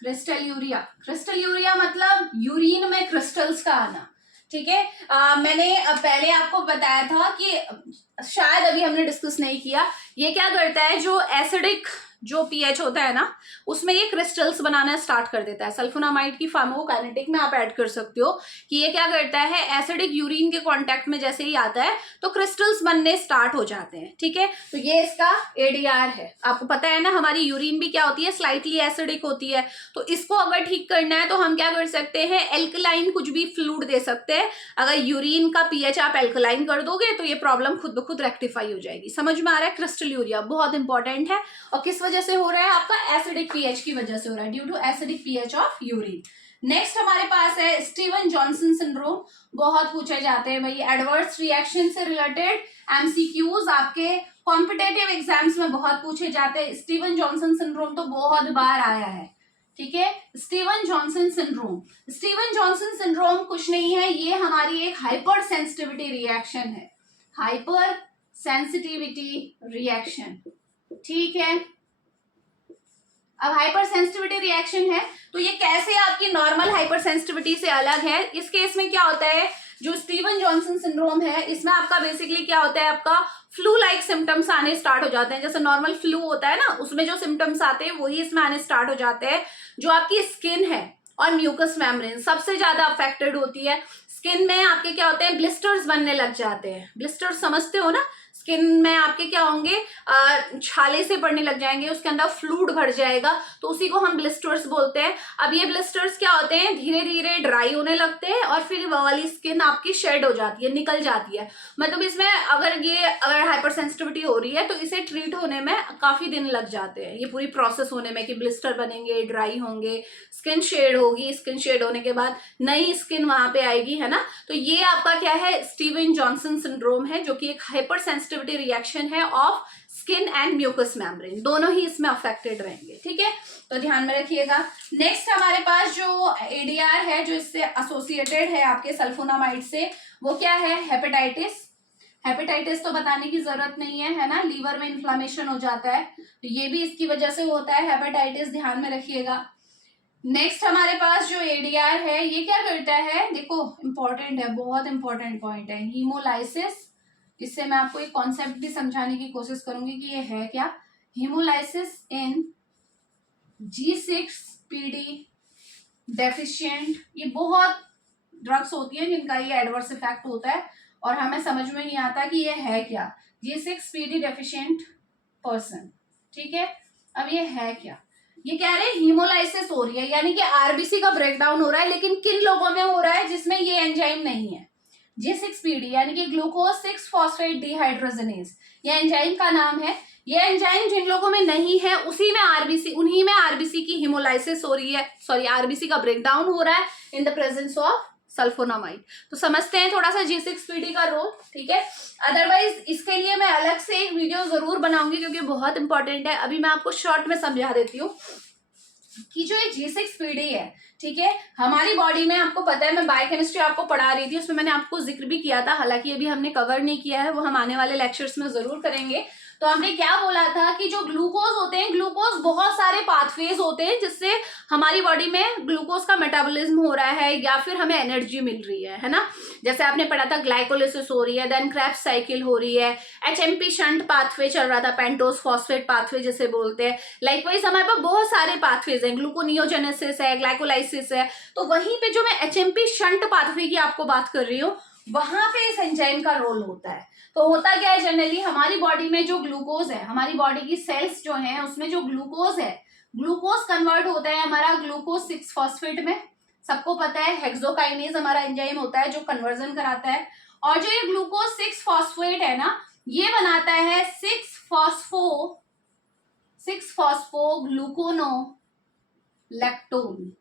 क्रिस्टलूरिया, क्रिस्टलूरिया मतलब यूरिन में क्रिस्टल्स का आना, ठीक है। मैंने पहले आपको बताया था कि शायद अभी हमने डिस्कस नहीं किया, ये क्या करता है, जो एसिडिक जो पीएच होता है ना उसमें ये क्रिस्टल्स बनाना स्टार्ट कर देता है। सल्फोनामाइड की फार्माकोकाइनेटिक में आप ऐड कर सकते हो कि ये क्या करता है, एसिडिक यूरिन के कांटेक्ट में जैसे ही आता है तो क्रिस्टल्स बनने स्टार्ट हो जाते हैं, ठीक है। तो ये इसका एडीआर है। आपको पता है ना हमारी यूरिन भी क्या होती है, स्लाइटली एसिडिक होती है। तो इसको अगर ठीक करना है तो हम क्या कर सकते हैं, एल्कलाइन कुछ भी फ्लूइड दे सकते हैं। अगर यूरिन का पीएच आप एल्कलाइन कर दोगे तो ये प्रॉब्लम खुद ब खुद रेक्टिफाई हो जाएगी। समझ में आ रहा है, क्रिस्टलूरिया बहुत इंपॉर्टेंट है, और किस वजह से हो रहा है, आपका एसिडिक पीएच की वजह से हो रहा है, due to acidic pH of urine. Next हमारे पास है स्टीवन जॉनसन सिंड्रोम, बहुत पूछे जाते हैं भाई एडवर्स रिएक्शन से रिलेटेड एमसीक्यूज, आपके कॉम्पिटेटिव एग्जाम्स में बहुत पूछे जाते हैं। स्टीवन जॉनसन सिंड्रोम तो बहुत बार आया है, ठीक है। Steven Johnson syndrome, Steven Johnson syndrome कुछ नहीं है, ये हमारी एक हाइपर सेंसिटिविटी रिएक्शन है, हाइपर सेंसिटिविटी रिएक्शन, ठीक है। अब हाइपर सेंसिटिविटी रिएक्शन है तो ये कैसे आपकी नॉर्मल हाइपर सेंसिटिविटी से अलग है। इस केस में क्या होता है, जो स्टीवन जॉनसन सिंड्रोम है इसमें आपका बेसिकली क्या होता है, आपका फ्लू लाइक सिम्टम्स आने स्टार्ट हो जाते हैं। जैसे नॉर्मल फ्लू होता है ना, उसमें जो सिम्टम्स आते हैं वही इसमें आने स्टार्ट हो जाते हैं। जो आपकी स्किन है और म्यूकस मेम्ब्रेन सबसे ज्यादा अफेक्टेड होती है। स्किन में आपके क्या होते हैं, ब्लिस्टर्स बनने लग जाते हैं। ब्लिस्टर्स समझते हो ना, स्किन में आपके क्या होंगे, छाले से पड़ने लग जाएंगे, उसके अंदर फ्लूइड भर जाएगा, तो उसी को हम ब्लिस्टर्स बोलते हैं। अब ये ब्लिस्टर्स क्या होते हैं, धीरे धीरे ड्राई होने लगते हैं और फिर वो वाली स्किन आपकी शेड हो जाती है, निकल जाती है। मतलब इसमें अगर हाइपर सेंसिटिविटी हो रही है तो इसे ट्रीट होने में काफी दिन लग जाते हैं, ये पूरी प्रोसेस होने में, कि ब्लिस्टर बनेंगे, ड्राई होंगे, स्किन शेड होगी, स्किन शेड होने के बाद नई स्किन वहां पे आएगी, है ना। तो ये आपका क्या है, स्टीवन जॉनसन सिंड्रोम है, जो कि एक हाइपर सेंसिटिविटी रिएक्शन है of skin and mucous membrane, दोनों ही इसमें अफेक्टेड रहेंगे। ठीक है, तो ध्यान में रखिएगा। नेक्स्ट हमारे पास जो एडीआर है, जो इससे एसोसिएटेड है आपके सल्फोनामाइड से, वो क्या है, हेपेटाइटिस। हेपेटाइटिस तो बताने की जरूरत नहीं है ना, लीवर में इन्फ्लामेशन हो जाता है, तो ये भी इसकी वजह से होता है, हेपेटाइटिस, ध्यान में रखिएगा। नेक्स्ट हमारे पास जो एडीआर है, ये क्या करता है, देखो इंपॉर्टेंट है, बहुत इंपॉर्टेंट पॉइंट है, हीमोलाइसिस। इससे मैं आपको एक कॉन्सेप्ट भी समझाने की कोशिश करूंगी कि ये है क्या। हीमोलाइसिस इन G6PD डेफिशिएंट, ये बहुत ड्रग्स होती हैं जिनका ये एडवर्स इफेक्ट होता है और हमें समझ में नहीं आता कि ये है क्या, G6PD डेफिशिएंट पर्सन। ठीक है, अब ये है क्या, ये कह रहे हैं हीमोलाइसिस हो रही है, यानी कि आरबीसी का ब्रेकडाउन हो रहा है, लेकिन किन लोगों में हो रहा है जिसमें ये एंजाइम नहीं है, G6PD यानी कि ग्लूकोज 6 फॉस्फेट डिहाइड्रोजनेज, ये एंजाइम का नाम है। ये एंजाइम जिन लोगों में नहीं है उन्हीं में आरबीसी की हीमोलाइसिस हो रही है, सॉरी आरबीसी का ब्रेकडाउन हो रहा है in the presence of sulfonamide. तो समझते हैं थोड़ा सा G6PD का रोल। ठीक है, अदरवाइज इसके लिए मैं अलग से एक वीडियो जरूर बनाऊंगी क्योंकि बहुत इंपॉर्टेंट है। अभी मैं आपको शॉर्ट में समझा देती हूँ कि जो ये G6PD है, ठीक है, हमारी बॉडी में, आपको पता है मैं बायोकेमिस्ट्री आपको पढ़ा रही थी, उसमें मैंने आपको जिक्र भी किया था, हालांकि अभी हमने कवर नहीं किया है, वो हम आने वाले लेक्चर्स में जरूर करेंगे। तो हमने क्या बोला था कि जो ग्लूकोज होते हैं, ग्लूकोज बहुत सारे पाथवेज होते हैं जिससे हमारी बॉडी में ग्लूकोज का मेटाबॉलिज्म हो रहा है या फिर हमें एनर्जी मिल रही है ना। जैसे आपने पढ़ा था ग्लाइकोलिसिस हो रही है, देन क्रेब्स साइकिल हो रही है, एचएमपी शंट पाथवे चल रहा था, पेंटोज फॉस्फेट पाथवे जिसे बोलते हैं। लाइकवाइज हमारे पास बहुत सारे पाथवेज हैं, ग्लूकोनियोजेनेसिस है, ग्लाइकोलाइसिस है। तो वहीं पे जो मैं एचएमपी शंट पाथवे की आपको बात कर रही हूँ, वहां पे इस एंजाइम का रोल होता है। तो होता क्या है, जनरली हमारी बॉडी में जो ग्लूकोज है, हमारी बॉडी की सेल्स जो हैं उसमें जो ग्लूकोज है, ग्लूकोज कन्वर्ट होता है हमारा ग्लूकोज 6 फॉस्फेट में। सबको पता है हेक्सोकाइनेज हमारा एंजाइम होता है जो कन्वर्जन कराता है, और जो ये ग्लूकोज 6 फॉस्फेट है ना, ये बनाता है 6 फॉस्फो ग्लूकोनो लैक्टोन।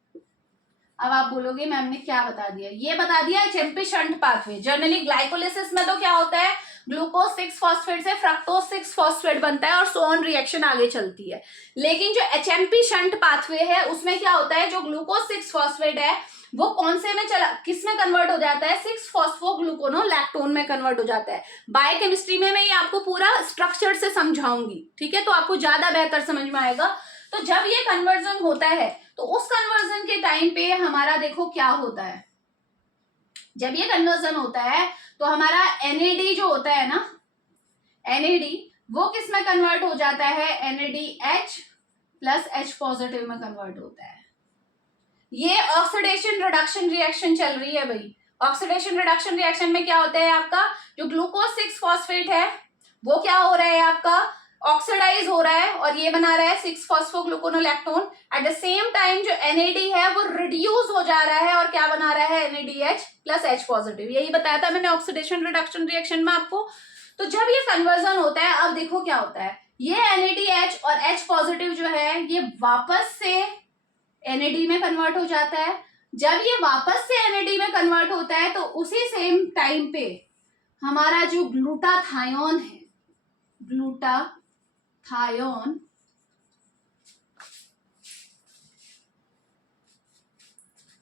अब आप बोलोगे मैम ने क्या बता दिया, ये बता दिया HMP shunt pathway. Generally glycolysis में तो क्या होता है, ग्लूकोज 6 फॉस्फेट से फ्रक्टोज 6 फॉस्फेट बनता है और सो ऑन रिएक्शन आगे चलती है। लेकिन जो एचएमपी शंट पाथवे है उसमें क्या होता है, जो ग्लूकोज 6 फॉस्फेट है वो कौन से में चला, किस में कन्वर्ट हो जाता है, 6 फॉस्फोग्लूकोनो लैक्टोन में कन्वर्ट हो जाता है। बायोकेमिस्ट्री में मैं ये आपको पूरा स्ट्रक्चर से समझाऊंगी, ठीक है, तो आपको ज्यादा बेहतर समझ में आएगा। तो जब ये कन्वर्जन होता है तो उस कन्वर्जन के टाइम पे हमारा देखो क्या होता है, जब ये कन्वर्जन होता है तो हमारा NAD जो होता है ना, NAD वो किस में कन्वर्ट हो जाता है, NADH प्लस H पॉजिटिव में कन्वर्ट होता है। ये ऑक्सीडेशन रिडक्शन रिएक्शन चल रही है भाई। ऑक्सीडेशन रिडक्शन रिएक्शन में क्या होता है, आपका जो ग्लूकोज 6 फॉस्फेट है वो क्या हो रहा है, आपका ऑक्सीडाइज हो रहा है और ये बना रहा है 6 फॉस्फोग्लूकोनोलैक्टोन। एट द सेम टाइम जो NAD है वो रिड्यूस हो जा रहा है और क्या बना रहा है, NADH प्लस H पॉजिटिव। यही बताया था मैंने ऑक्सीडेशन रिडक्शन रिएक्शन में आपको। तो जब ये कन्वर्जन होता है, अब देखो क्या होता है, ये NADH और H पॉजिटिव जो है ये वापस से NAD में कन्वर्ट हो जाता है। जब ये वापस से NAD में कन्वर्ट होता है तो उसी सेम टाइम पे हमारा जो ग्लूटाथायोन है, ग्लूटाथायोन,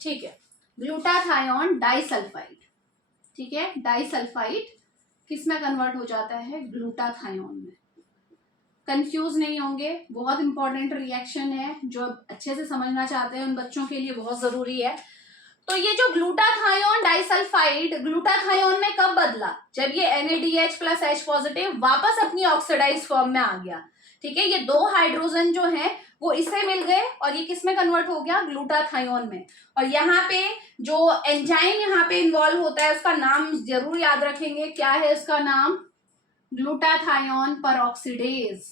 ठीक है, ग्लूटाथायोन डाइसल्फाइड, ठीक है, डाइसल्फाइड किस में कन्वर्ट हो जाता है, ग्लूटाथायोन में। कंफ्यूज नहीं होंगे, बहुत इंपॉर्टेंट रिएक्शन है, जो अच्छे से समझना चाहते हैं उन बच्चों के लिए बहुत जरूरी है। तो ये जो ग्लूटाथायोन डाइसल्फाइड ग्लूटाथायोन में कब बदला, जब ये NADH प्लस H पॉजिटिव वापस अपनी ऑक्सीडाइज फॉर्म में आ गया। ठीक है, ये 2 हाइड्रोजन जो है वो इससे मिल गए और ये किस में कन्वर्ट हो गया, ग्लूटाथायोन में। और यहाँ पे जो एंजाइम यहाँ पे इन्वॉल्व होता है उसका नाम जरूर याद रखेंगे, क्या है उसका नाम, ग्लूटाथायोन परऑक्सीडेज।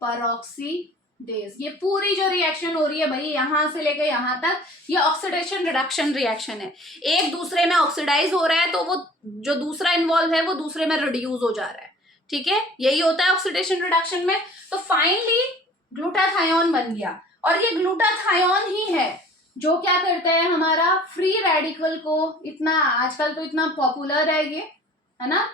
परऑक्सीडेज, ये पूरी जो रिएक्शन हो रही है भाई यहां से लेकर यहां तक, ये ऑक्सीडेशन रिडक्शन रिएक्शन है। एक दूसरे में ऑक्सीडाइज हो रहा है तो वो जो दूसरा इन्वॉल्व है वो दूसरे में रिड्यूस हो जा रहा है। ठीक है, यही होता है ऑक्सीडेशन रिडक्शन में। तो फाइनली ग्लूटाथायोन बन गया और ये ग्लूटाथायोन ही है जो क्या करता है, हमारा फ्री रेडिकल को, इतना आजकल तो इतना पॉपुलर है ये, है ना,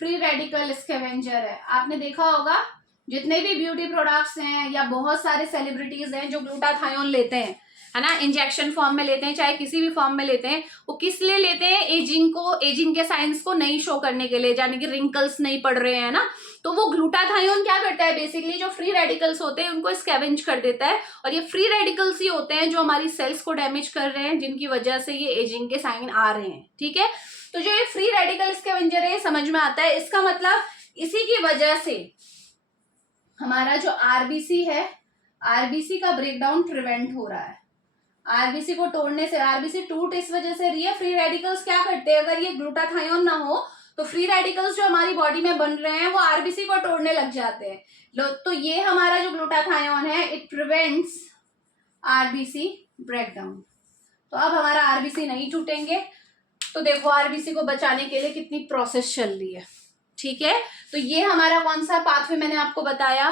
फ्री रेडिकल स्कैवेंजर है। आपने देखा होगा जितने भी ब्यूटी प्रोडक्ट्स हैं या बहुत सारे सेलिब्रिटीज हैं जो ग्लूटाथायोन लेते हैं, है ना, इंजेक्शन फॉर्म में लेते हैं चाहे किसी भी फॉर्म में लेते हैं, वो किस लिए लेते हैं, एजिंग को, एजिंग के साइंस को नहीं शो करने के लिए, यानी कि रिंकल्स नहीं पड़ रहे हैं ना। तो वो ग्लूटाथायोन क्या करता है, बेसिकली जो फ्री रेडिकल्स होते हैं उनको स्कैवेंज कर देता है, और ये फ्री रेडिकल्स ही होते हैं जो हमारी सेल्स को डैमेज कर रहे हैं, जिनकी वजह से ये एजिंग के साइन आ रहे हैं। ठीक है, तो जो ये फ्री रेडिकल स्कैवेंजर है समझ में आता है, इसका मतलब इसी की वजह से हमारा जो आरबीसी है, आरबीसी का ब्रेकडाउन प्रिवेंट हो रहा है। आरबीसी को तोड़ने से, आरबीसी टूट इस वजह से रही है, फ्री रेडिकल्स क्या करते हैं, अगर ये ग्लूटाथायोन ना हो तो फ्री रेडिकल्स जो हमारी बॉडी में बन रहे हैं वो आरबीसी को तोड़ने लग जाते हैं। तो ये हमारा जो ग्लूटाथायोन है इट प्रिवेंट्स आरबीसी ब्रेकडाउन। तो अब हमारा आरबीसी नहीं टूटेंगे। तो देखो आरबीसी को बचाने के लिए कितनी प्रोसेस चल रही है। ठीक है, तो ये हमारा कौन सा पाथवे मैंने आपको बताया,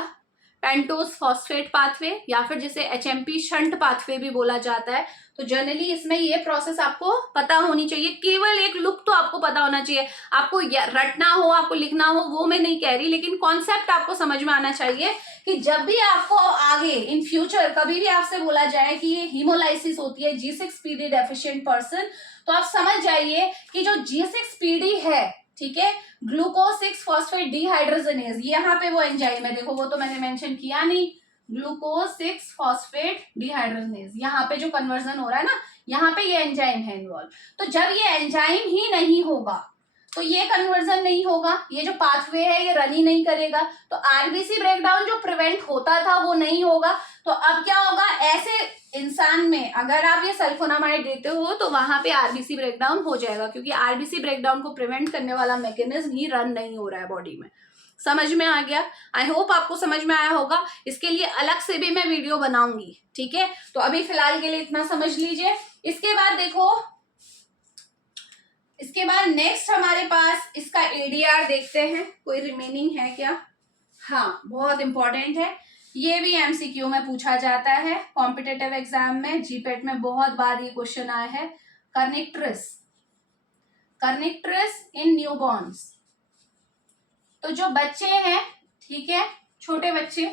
पेंटोस फॉस्फेट पाथवे, या फिर जिसे एचएमपी शंट पाथवे भी बोला जाता है। तो जनरली इसमें ये प्रोसेस आपको पता होनी चाहिए, केवल एक लुक तो आपको पता होना चाहिए। आपको रटना हो, आपको लिखना हो, वो मैं नहीं कह रही, लेकिन कॉन्सेप्ट आपको समझ में आना चाहिए कि जब भी आपको आगे इन फ्यूचर कभी भी आपसे बोला जाए कि ये हीमोलाइसिस होती है G6PD डेफिशिएंट पर्सन, तो आप समझ जाइए कि जो G6PD है, ठीक है, ग्लूकोज 6 फॉस्फेट डिहाइड्रोजनेज, यहाँ पे वो एंजाइम है, देखो वो तो मैंने मेंशन किया नहीं, ग्लूकोज 6 फॉस्फेट डिहाइड्रोजनेज, यहाँ पे जो कन्वर्जन हो रहा है ना, यहाँ पे ये एंजाइम है इन्वॉल्व। तो जब ये एंजाइम ही नहीं होगा तो ये कन्वर्जन नहीं होगा, ये जो पाथवे है ये रन ही नहीं करेगा, तो आरबीसी ब्रेकडाउन जो प्रिवेंट होता था वो नहीं होगा। तो अब क्या होगा, ऐसे इंसान में अगर आप ये सल्फोनामाइड देते हो तो वहां पे आरबीसी ब्रेकडाउन हो जाएगा, क्योंकि आरबीसी ब्रेकडाउन को प्रिवेंट करने वाला मैकेनिज्म ही रन नहीं हो रहा है बॉडी में। समझ में आ गया? आई होप आपको समझ में आया होगा। इसके लिए अलग से भी मैं वीडियो बनाऊंगी। ठीक है, तो अभी फिलहाल के लिए इतना समझ लीजिए। इसके बाद देखो, इसके बाद नेक्स्ट हमारे पास इसका एडीआर देखते हैं, कोई रिमेनिंग है क्या? हाँ, बहुत इंपॉर्टेंट है, ये भी एमसीक्यू में पूछा जाता है कॉम्पिटिटिव एग्जाम में, जीपेट में बहुत बार ये क्वेश्चन आया है। कर्निक्ट्रिस, कर्निक्ट्रिस इन न्यूबॉर्न्स, तो जो बच्चे हैं, ठीक है, छोटे बच्चे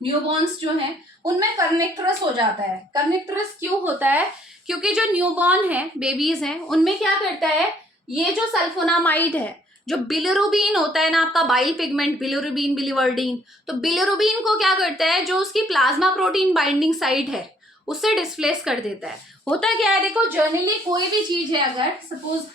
न्यूबॉर्न्स जो हैं उनमें कर्निक्ट्रिस हो जाता है। कर्निक्ट्रिस क्यों होता है? क्योंकि जो न्यूबॉर्न है, बेबीज हैं, उनमें क्या करता है, ये जो सल्फोनामाइड है, जो बिलिरुबिन होता है ना आपका बाइल पिगमेंट, बिलिरुबिन, बिलिवर्डिन, तो बिलिरुबिन को क्या करता है, जो उसकी प्लाज्मा प्रोटीन बाइंडिंग साइट है उससे डिस्प्लेस कर देता है। होता क्या है, देखो जनरली कोई भी चीज है, अगर सपोज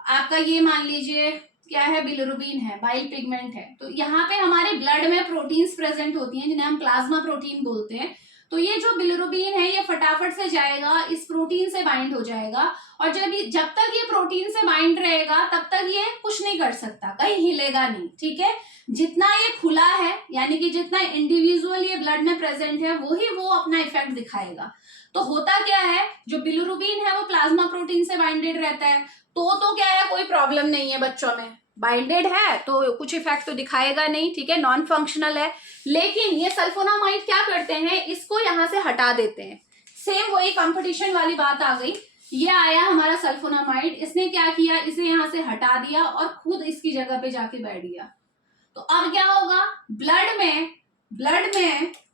आपका ये मान लीजिए क्या है, बिलिरुबिन है, बाइल पिगमेंट है, तो यहाँ पे हमारे ब्लड में प्रोटीन्स प्रेजेंट होती हैं जिन्हें हम प्लाज्मा प्रोटीन बोलते हैं। तो ये जो बिलिरुबिन है ये फटाफट से जाएगा, इस प्रोटीन से बाइंड हो जाएगा, और जब तक ये प्रोटीन से बाइंड रहेगा तब तक ये कुछ नहीं कर सकता, कहीं हिलेगा नहीं। ठीक है, जितना ये खुला है, यानी कि जितना इंडिविजुअल ये ब्लड में प्रेजेंट है वही वो अपना इफेक्ट दिखाएगा। तो होता क्या है, जो बिलिरुबिन है वो प्लाज्मा प्रोटीन से बाइंडेड रहता है, तो क्या है, कोई प्रॉब्लम नहीं है, बच्चों में बाइंडेड है तो कुछ इफेक्ट तो दिखाएगा नहीं। ठीक है, नॉन फंक्शनल है। लेकिन ये सल्फोनामाइड क्या करते हैं, इसको यहाँ से हटा देते हैं। सेम वही कंपटीशन वाली बात आ गई, ये आया हमारा सल्फोनामाइड, इसने क्या किया, इसे यहाँ से हटा दिया और खुद इसकी जगह पे जाके बैठ गया। तो अब क्या होगा, ब्लड में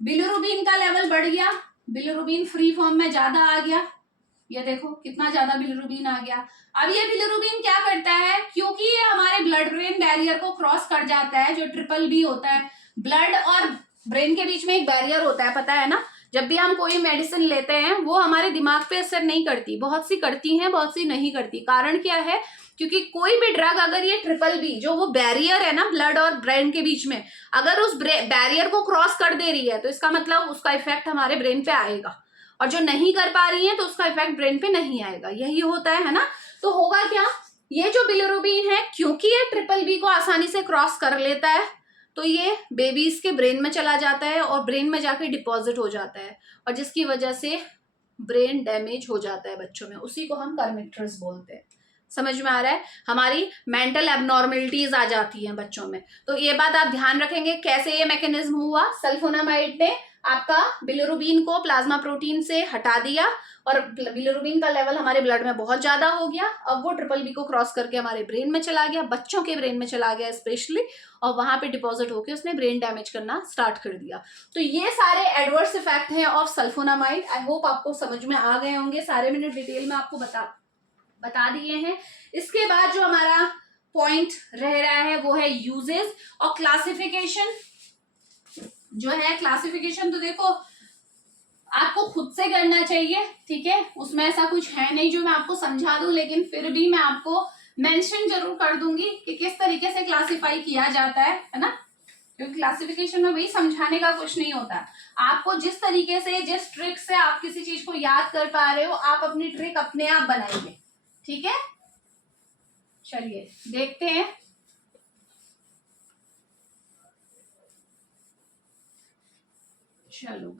बिलिरुबिन का लेवल बढ़ गया, बिलिरुबिन फ्री फॉर्म में ज्यादा आ गया, ये देखो कितना ज्यादा बिलिरुबिन आ गया। अब ये बिलिरुबिन क्या करता है, क्योंकि ये हमारे ब्लड ब्रेन बैरियर को क्रॉस कर जाता है, जो BBB होता है, ब्लड और ब्रेन के बीच में एक बैरियर होता है, पता है ना, जब भी हम कोई मेडिसिन लेते हैं वो हमारे दिमाग पे असर नहीं करती, बहुत सी करती हैं, बहुत सी नहीं करती। कारण क्या है? क्योंकि कोई भी ड्रग अगर ये ट्रिपल बी जो वो बैरियर है ना ब्लड और ब्रेन के बीच में, अगर उस बैरियर को क्रॉस कर दे रही है तो इसका मतलब उसका इफेक्ट हमारे ब्रेन पे आएगा, और जो नहीं कर पा रही है तो उसका इफेक्ट ब्रेन पे नहीं आएगा। यही होता है ना। तो होगा क्या, ये जो बिलिरुबिन है क्योंकि ये ट्रिपल बी को आसानी से क्रॉस कर लेता है तो ये बेबीज के ब्रेन में चला जाता है और ब्रेन में जाके डिपॉजिट हो जाता है, और जिसकी वजह से ब्रेन डैमेज हो जाता है बच्चों में। उसी को हम कर्मिट्रस बोलते हैं। समझ में आ रहा है? हमारी मेंटल एबनॉर्मलिटीज आ जाती हैं बच्चों में। तो ये बात आप ध्यान रखेंगे कैसे ये मैकेनिज्म हुआ। सल्फोनामाइड ने आपका बिलिरुबिन को प्लाज्मा प्रोटीन से हटा दिया और बिलिरुबिन का लेवल हमारे ब्लड में बहुत ज्यादा हो गया। अब वो ट्रिपल बी को क्रॉस करके हमारे ब्रेन में चला गया, बच्चों के ब्रेन में चला गया स्पेशली, और वहां पे डिपॉजिट होकर उसने ब्रेन डैमेज करना स्टार्ट कर दिया। तो ये सारे एडवर्स इफेक्ट हैं ऑफ सल्फोनामाइड। आई होप आपको समझ में आ गए होंगे, सारे मैंने डिटेल में आपको बता दिए हैं। इसके बाद जो हमारा पॉइंट रह रहा है वो है यूजेस और क्लासिफिकेशन। जो है क्लासिफिकेशन तो देखो आपको खुद से करना चाहिए, ठीक है, उसमें ऐसा कुछ है नहीं जो मैं आपको समझा दूं, लेकिन फिर भी मैं आपको मेंशन जरूर कर दूंगी कि किस तरीके से क्लासिफाई किया जाता है ना। क्योंकि क्लासिफिकेशन में वही समझाने का कुछ नहीं होता, आपको जिस तरीके से जिस ट्रिक से आप किसी चीज को याद कर पा रहे हो आप अपनी ट्रिक अपने आप बनाइए, ठीक है। चलिए देखते हैं। चलो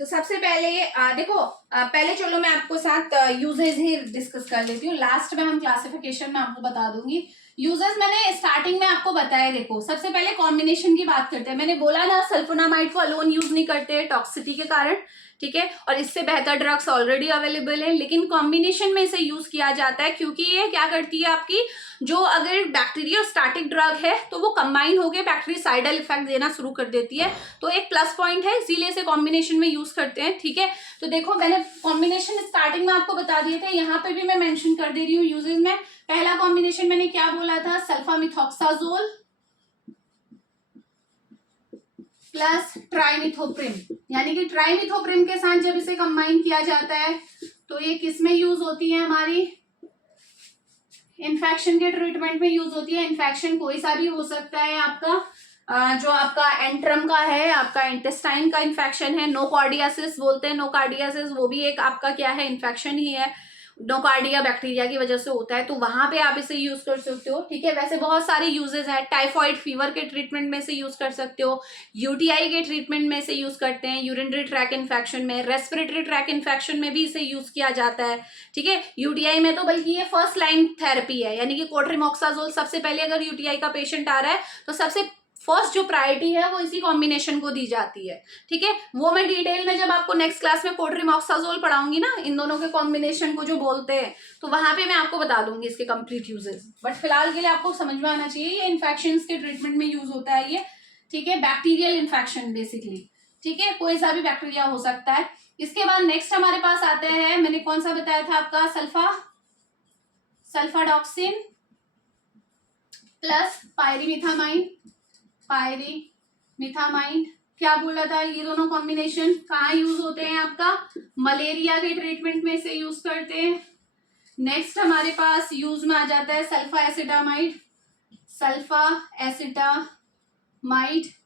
तो सबसे पहले देखो पहले चलो मैं आपको साथ यूजेस ही डिस्कस कर लेती हूँ, लास्ट में हम क्लासिफिकेशन में आपको बता दूंगी। यूजेस मैंने स्टार्टिंग में आपको बताया। देखो सबसे पहले कॉम्बिनेशन की बात करते हैं। मैंने बोला ना सल्फोनामाइड को अलोन यूज नहीं करते टॉक्सिसिटी के कारण, ठीक है, और इससे बेहतर ड्रग्स ऑलरेडी अवेलेबल है, लेकिन कॉम्बिनेशन में इसे यूज किया जाता है क्योंकि ये क्या करती है आपकी जो अगर बैक्टीरिया स्टैटिक ड्रग है तो वो कंबाइन होकर बैक्टीरियासाइडल इफेक्ट देना शुरू कर देती है। तो एक प्लस पॉइंट है, इसीलिए इसे कॉम्बिनेशन में यूज करते हैं, ठीक है। तो देखो मैंने कॉम्बिनेशन स्टार्टिंग में आपको बता दिए थे, यहाँ पे भी मैं मेंशन कर दे रही हूँ यूजेस में। पहला कॉम्बिनेशन मैंने क्या बोला था, सल्फामिथॉक्साजोल प्लस ट्राइमिथोप्रिम, यानी कि ट्राइमिथोप्रिम के साथ जब इसे कंबाइन किया जाता है तो ये किस में यूज होती है, हमारी इन्फेक्शन के ट्रीटमेंट में यूज होती है। इन्फेक्शन कोई सा भी हो सकता है आपका, जो आपका एंट्रम का है, आपका इंटेस्टाइन का इन्फेक्शन है, नोकार्डियासिस बोलते हैं, नोकार्डियासिस वो भी एक आपका क्या है, इन्फेक्शन ही है, नोकार्डिया बैक्टीरिया की वजह से होता है, तो वहां पे आप इसे यूज कर सकते हो, ठीक है। वैसे बहुत सारे यूजेस हैं, टाइफाइड फीवर के ट्रीटमेंट में से यूज कर सकते हो, यूटीआई के ट्रीटमेंट में से यूज करते हैं, यूरिनरी ट्रैक इन्फेक्शन में, रेस्पिरेटरी ट्रैक इन्फेक्शन में भी इसे यूज किया जाता है, ठीक है। यूटीआई में तो बल्कि ये फर्स्ट लाइन थेरेपी है, यानी कि कोट्रिमॉक्साजोल सबसे पहले अगर यूटीआई का पेशेंट आ रहा है तो सबसे फर्स्ट जो प्रायोरिटी है वो इसी कॉम्बिनेशन को दी जाती है, ठीक है। वो मैं डिटेल में जब आपको नेक्स्ट क्लास में कोट्रिमॉक्साजोल पढ़ाऊंगी ना, इन दोनों के कॉम्बिनेशन को जो बोलते हैं, तो वहां पे मैं आपको बता दूंगी इसके कंप्लीट यूजेस। बट फिलहाल के लिए आपको समझ में आना चाहिए ये इन्फेक्शन के ट्रीटमेंट में यूज होता है ये, ठीक है, बैक्टीरियल इन्फेक्शन बेसिकली, ठीक है, कोई सा भी बैक्टीरिया हो सकता है। इसके बाद नेक्स्ट हमारे पास आते हैं, मैंने कौन सा बताया था आपका, सल्फाडॉक्सिन प्लस पायरीमिथामाइन। क्या बोला था, ये दोनों कॉम्बिनेशन कहाँ यूज होते हैं, आपका मलेरिया के ट्रीटमेंट में से यूज करते हैं। नेक्स्ट हमारे पास यूज में आ जाता है सल्फा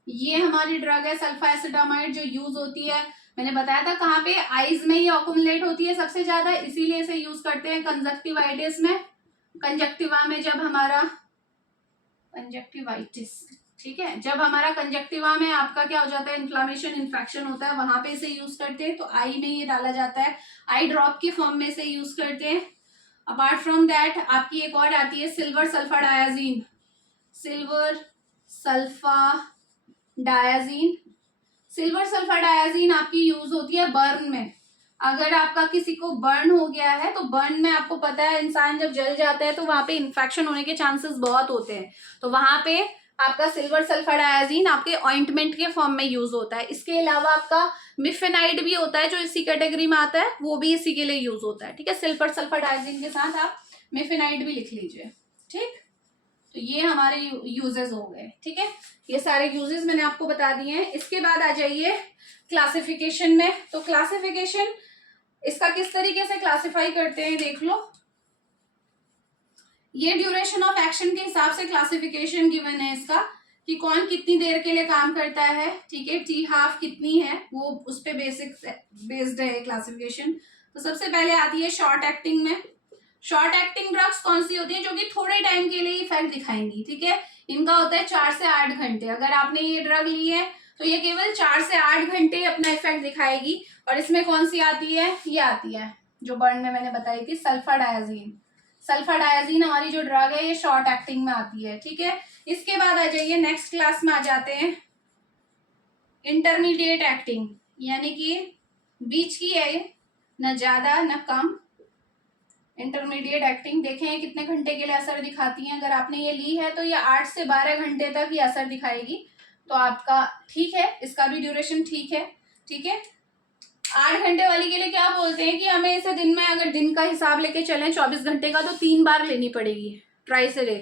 ये हमारी ड्रग है सल्फा जो यूज होती है, मैंने बताया था कहाँ पे, आईज में ये ऑक्यूमुलेट होती है सबसे ज्यादा, इसीलिए इसे यूज करते हैं कंजक्टिवाइटिस में, कंजक्टिवा में जब हमारा कंजक्टिवाइटिस, ठीक है, जब हमारा कंजक्टिवा में आपका क्या हो जाता है, इन्फ्लामेशन इन्फेक्शन होता है, वहां पे इसे यूज करते हैं। तो आई में ये डाला जाता है, आई ड्रॉप की फॉर्म में इसे यूज करते हैं। अपार्ट फ्रॉम दैट आपकी एक और आती है सिल्वर सल्फाडायाजीन आपकी यूज होती है बर्न में। अगर आपका किसी को बर्न हो गया है तो बर्न में आपको पता है इंसान जब जल जाता है तो वहां पे इन्फेक्शन होने के चांसेस बहुत होते हैं, तो वहां पे आपका सिल्वर सल्फाडायाजीन आपके ऑइंटमेंट के फॉर्म में यूज होता है। इसके अलावा आपका मिफेनाइड भी होता है जो इसी कैटेगरी में आता है, वो भी इसी के लिए यूज होता है, ठीक है। सिल्वर सल्फाडायाजीन के साथ आप मिफेनाइड भी लिख लीजिए, ठीक। तो ये हमारे यूजेस हो गए, ठीक है। ये सारे यूजेस मैंने आपको बता दिए हैं। इसके बाद आ जाइए क्लासिफिकेशन में। तो क्लासिफिकेशन इसका किस तरीके से क्लासिफाई करते हैं देख लो। ये ड्यूरेशन ऑफ एक्शन के हिसाब से क्लासिफिकेशन गिवन है इसका, कि कौन कितनी देर के लिए काम करता है, ठीक है। टी हाफ कितनी है वो उस पे बेस्ड है क्लासिफिकेशन। तो सबसे पहले आती है शॉर्ट एक्टिंग में। शॉर्ट एक्टिंग ड्रग्स कौन सी होती है, जो कि थोड़े टाइम के लिए इफेक्ट दिखाएंगी, ठीक है। इनका होता है 4 से 8 घंटे। अगर आपने ये ड्रग ली है तो ये केवल 4 से 8 घंटे अपना इफेक्ट दिखाएगी। और इसमें कौन सी आती है, ये आती है जो बर्न में मैंने बताई थी, सल्फाडायाजीन। सल्फाडायाजीन हमारी जो ड्रग है ये शॉर्ट एक्टिंग में आती है, ठीक है। इसके बाद आ जाइए नेक्स्ट क्लास में आ जाते हैं इंटरमीडिएट एक्टिंग, यानी कि बीच की है, न ज्यादा न कम। इंटरमीडिएट एक्टिंग देखें कितने घंटे के लिए असर दिखाती है। अगर आपने ये ली है तो ये 8 से 12 घंटे तक ये असर दिखाएगी, तो आपका ठीक है, इसका भी ड्यूरेशन ठीक है, ठीक है। 8 घंटे वाली के लिए क्या बोलते हैं कि हमें इसे दिन में, अगर दिन का हिसाब लेके चलें 24 घंटे का, तो 3 बार लेनी पड़ेगी, ट्राइस अ डे,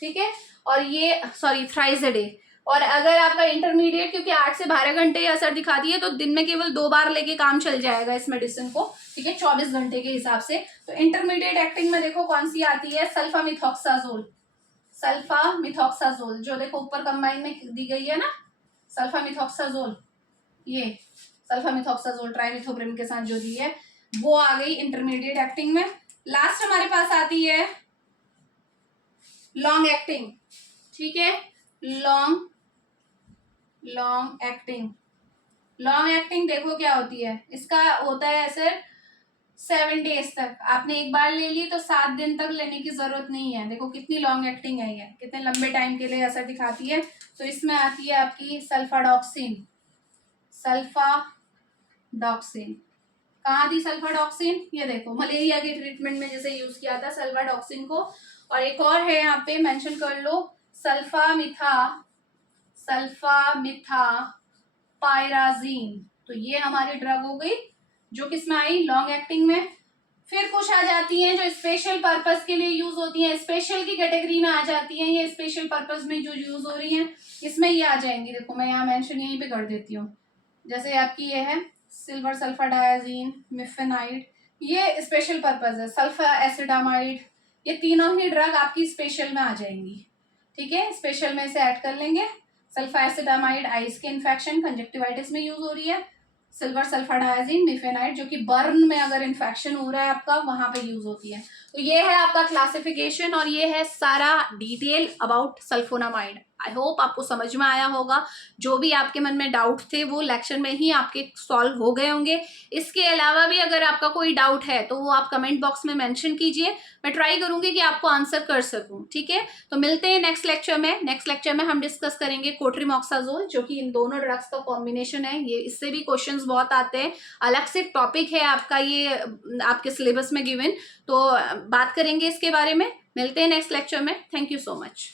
ठीक है। और ये थ्राइस अ डे। और अगर आपका इंटरमीडिएट, क्योंकि 8 से 12 घंटे असर दिखाती है, तो दिन में केवल 2 बार लेके काम चल जाएगा इस मेडिसिन को, ठीक है, 24 घंटे के हिसाब से। तो इंटरमीडिएट एक्टिंग में देखो कौन सी आती है, सल्फामिथॉक्साजोल। सल्फामिथॉक्साजोल जो देखो ऊपर कंबाइन में दी गई है ना, सल्फामिथॉक्साजोल, ये सल्फामिथॉक्साजोल ट्राइमिथोप्रिम के साथ जो दी है वो आ गई इंटरमीडिएट एक्टिंग में। लास्ट हमारे पास आती है लॉन्ग एक्टिंग, ठीक है। लॉन्ग एक्टिंग देखो क्या होती है, इसका होता है असर 7 डेज तक। आपने एक बार ले ली तो 7 दिन तक लेने की जरूरत नहीं है। देखो कितनी लॉन्ग एक्टिंग है, ये कितने लंबे टाइम के लिए असर दिखाती है। तो इसमें आती है आपकी सल्फाडॉक्सिन। कहाँ थी सल्फाडॉक्सिन, ये देखो मलेरिया के ट्रीटमेंट में जैसे यूज किया था सल्फाडॉक्सिन को। और एक और है यहाँ पे मेंशन कर लो, सल्फामिथापायराजीन। तो ये हमारी ड्रग हो गई जो किसमें आई, लॉन्ग एक्टिंग में। फिर कुछ आ जाती हैं जो स्पेशल पर्पस के लिए यूज होती हैं, स्पेशल की कैटेगरी में आ जाती हैं। ये स्पेशल पर्पस में जो यूज हो रही हैं इसमें ये आ जाएंगी। देखो मैं यहाँ मेंशन यहीं पे कर देती हूँ, जैसे आपकी ये है सिल्वर सल्फाडायाजीन, मिफेनाइड, ये स्पेशल पर्पस है। सल्फा एसिडामाइड, ये तीनों ही ड्रग आपकी स्पेशल में आ जाएंगी, ठीक है। स्पेशल में से ऐड कर लेंगे। सल्फा एसिडामाइड आइस के इन्फेक्शन कंजक्टिवाइटिस में यूज हो रही है। सिल्वर सल्फाडायाजीन, मिफेनाइड जो कि बर्न में अगर इन्फेक्शन हो रहा है आपका वहां पे यूज होती है। तो ये है आपका क्लासिफिकेशन और ये है सारा detail about sulfonamide. I hope आपको समझ में आया होगा। जो भी आपके मन में डाउट थे वो लेक्चर में ही आपके सॉल्व हो गए होंगे। इसके अलावा भी अगर आपका कोई डाउट है तो वो आप कमेंट बॉक्स में मेंशन कीजिए, मैं ट्राई करूंगी कि आपको आंसर कर सकूं, ठीक है। तो मिलते हैं नेक्स्ट लेक्चर में। नेक्स्ट लेक्चर में हम डिस्कस करेंगे कोट्रीमॉक्साजोल, जो कि इन दोनों ड्रग्स का कॉम्बिनेशन है। ये इससे भी क्वेश्चंस बहुत आते हैं, अलग से टॉपिक है आपका ये आपके सिलेबस में गिवन, तो बात करेंगे इसके बारे में। मिलते हैं नेक्स्ट लेक्चर में। Thank you so much.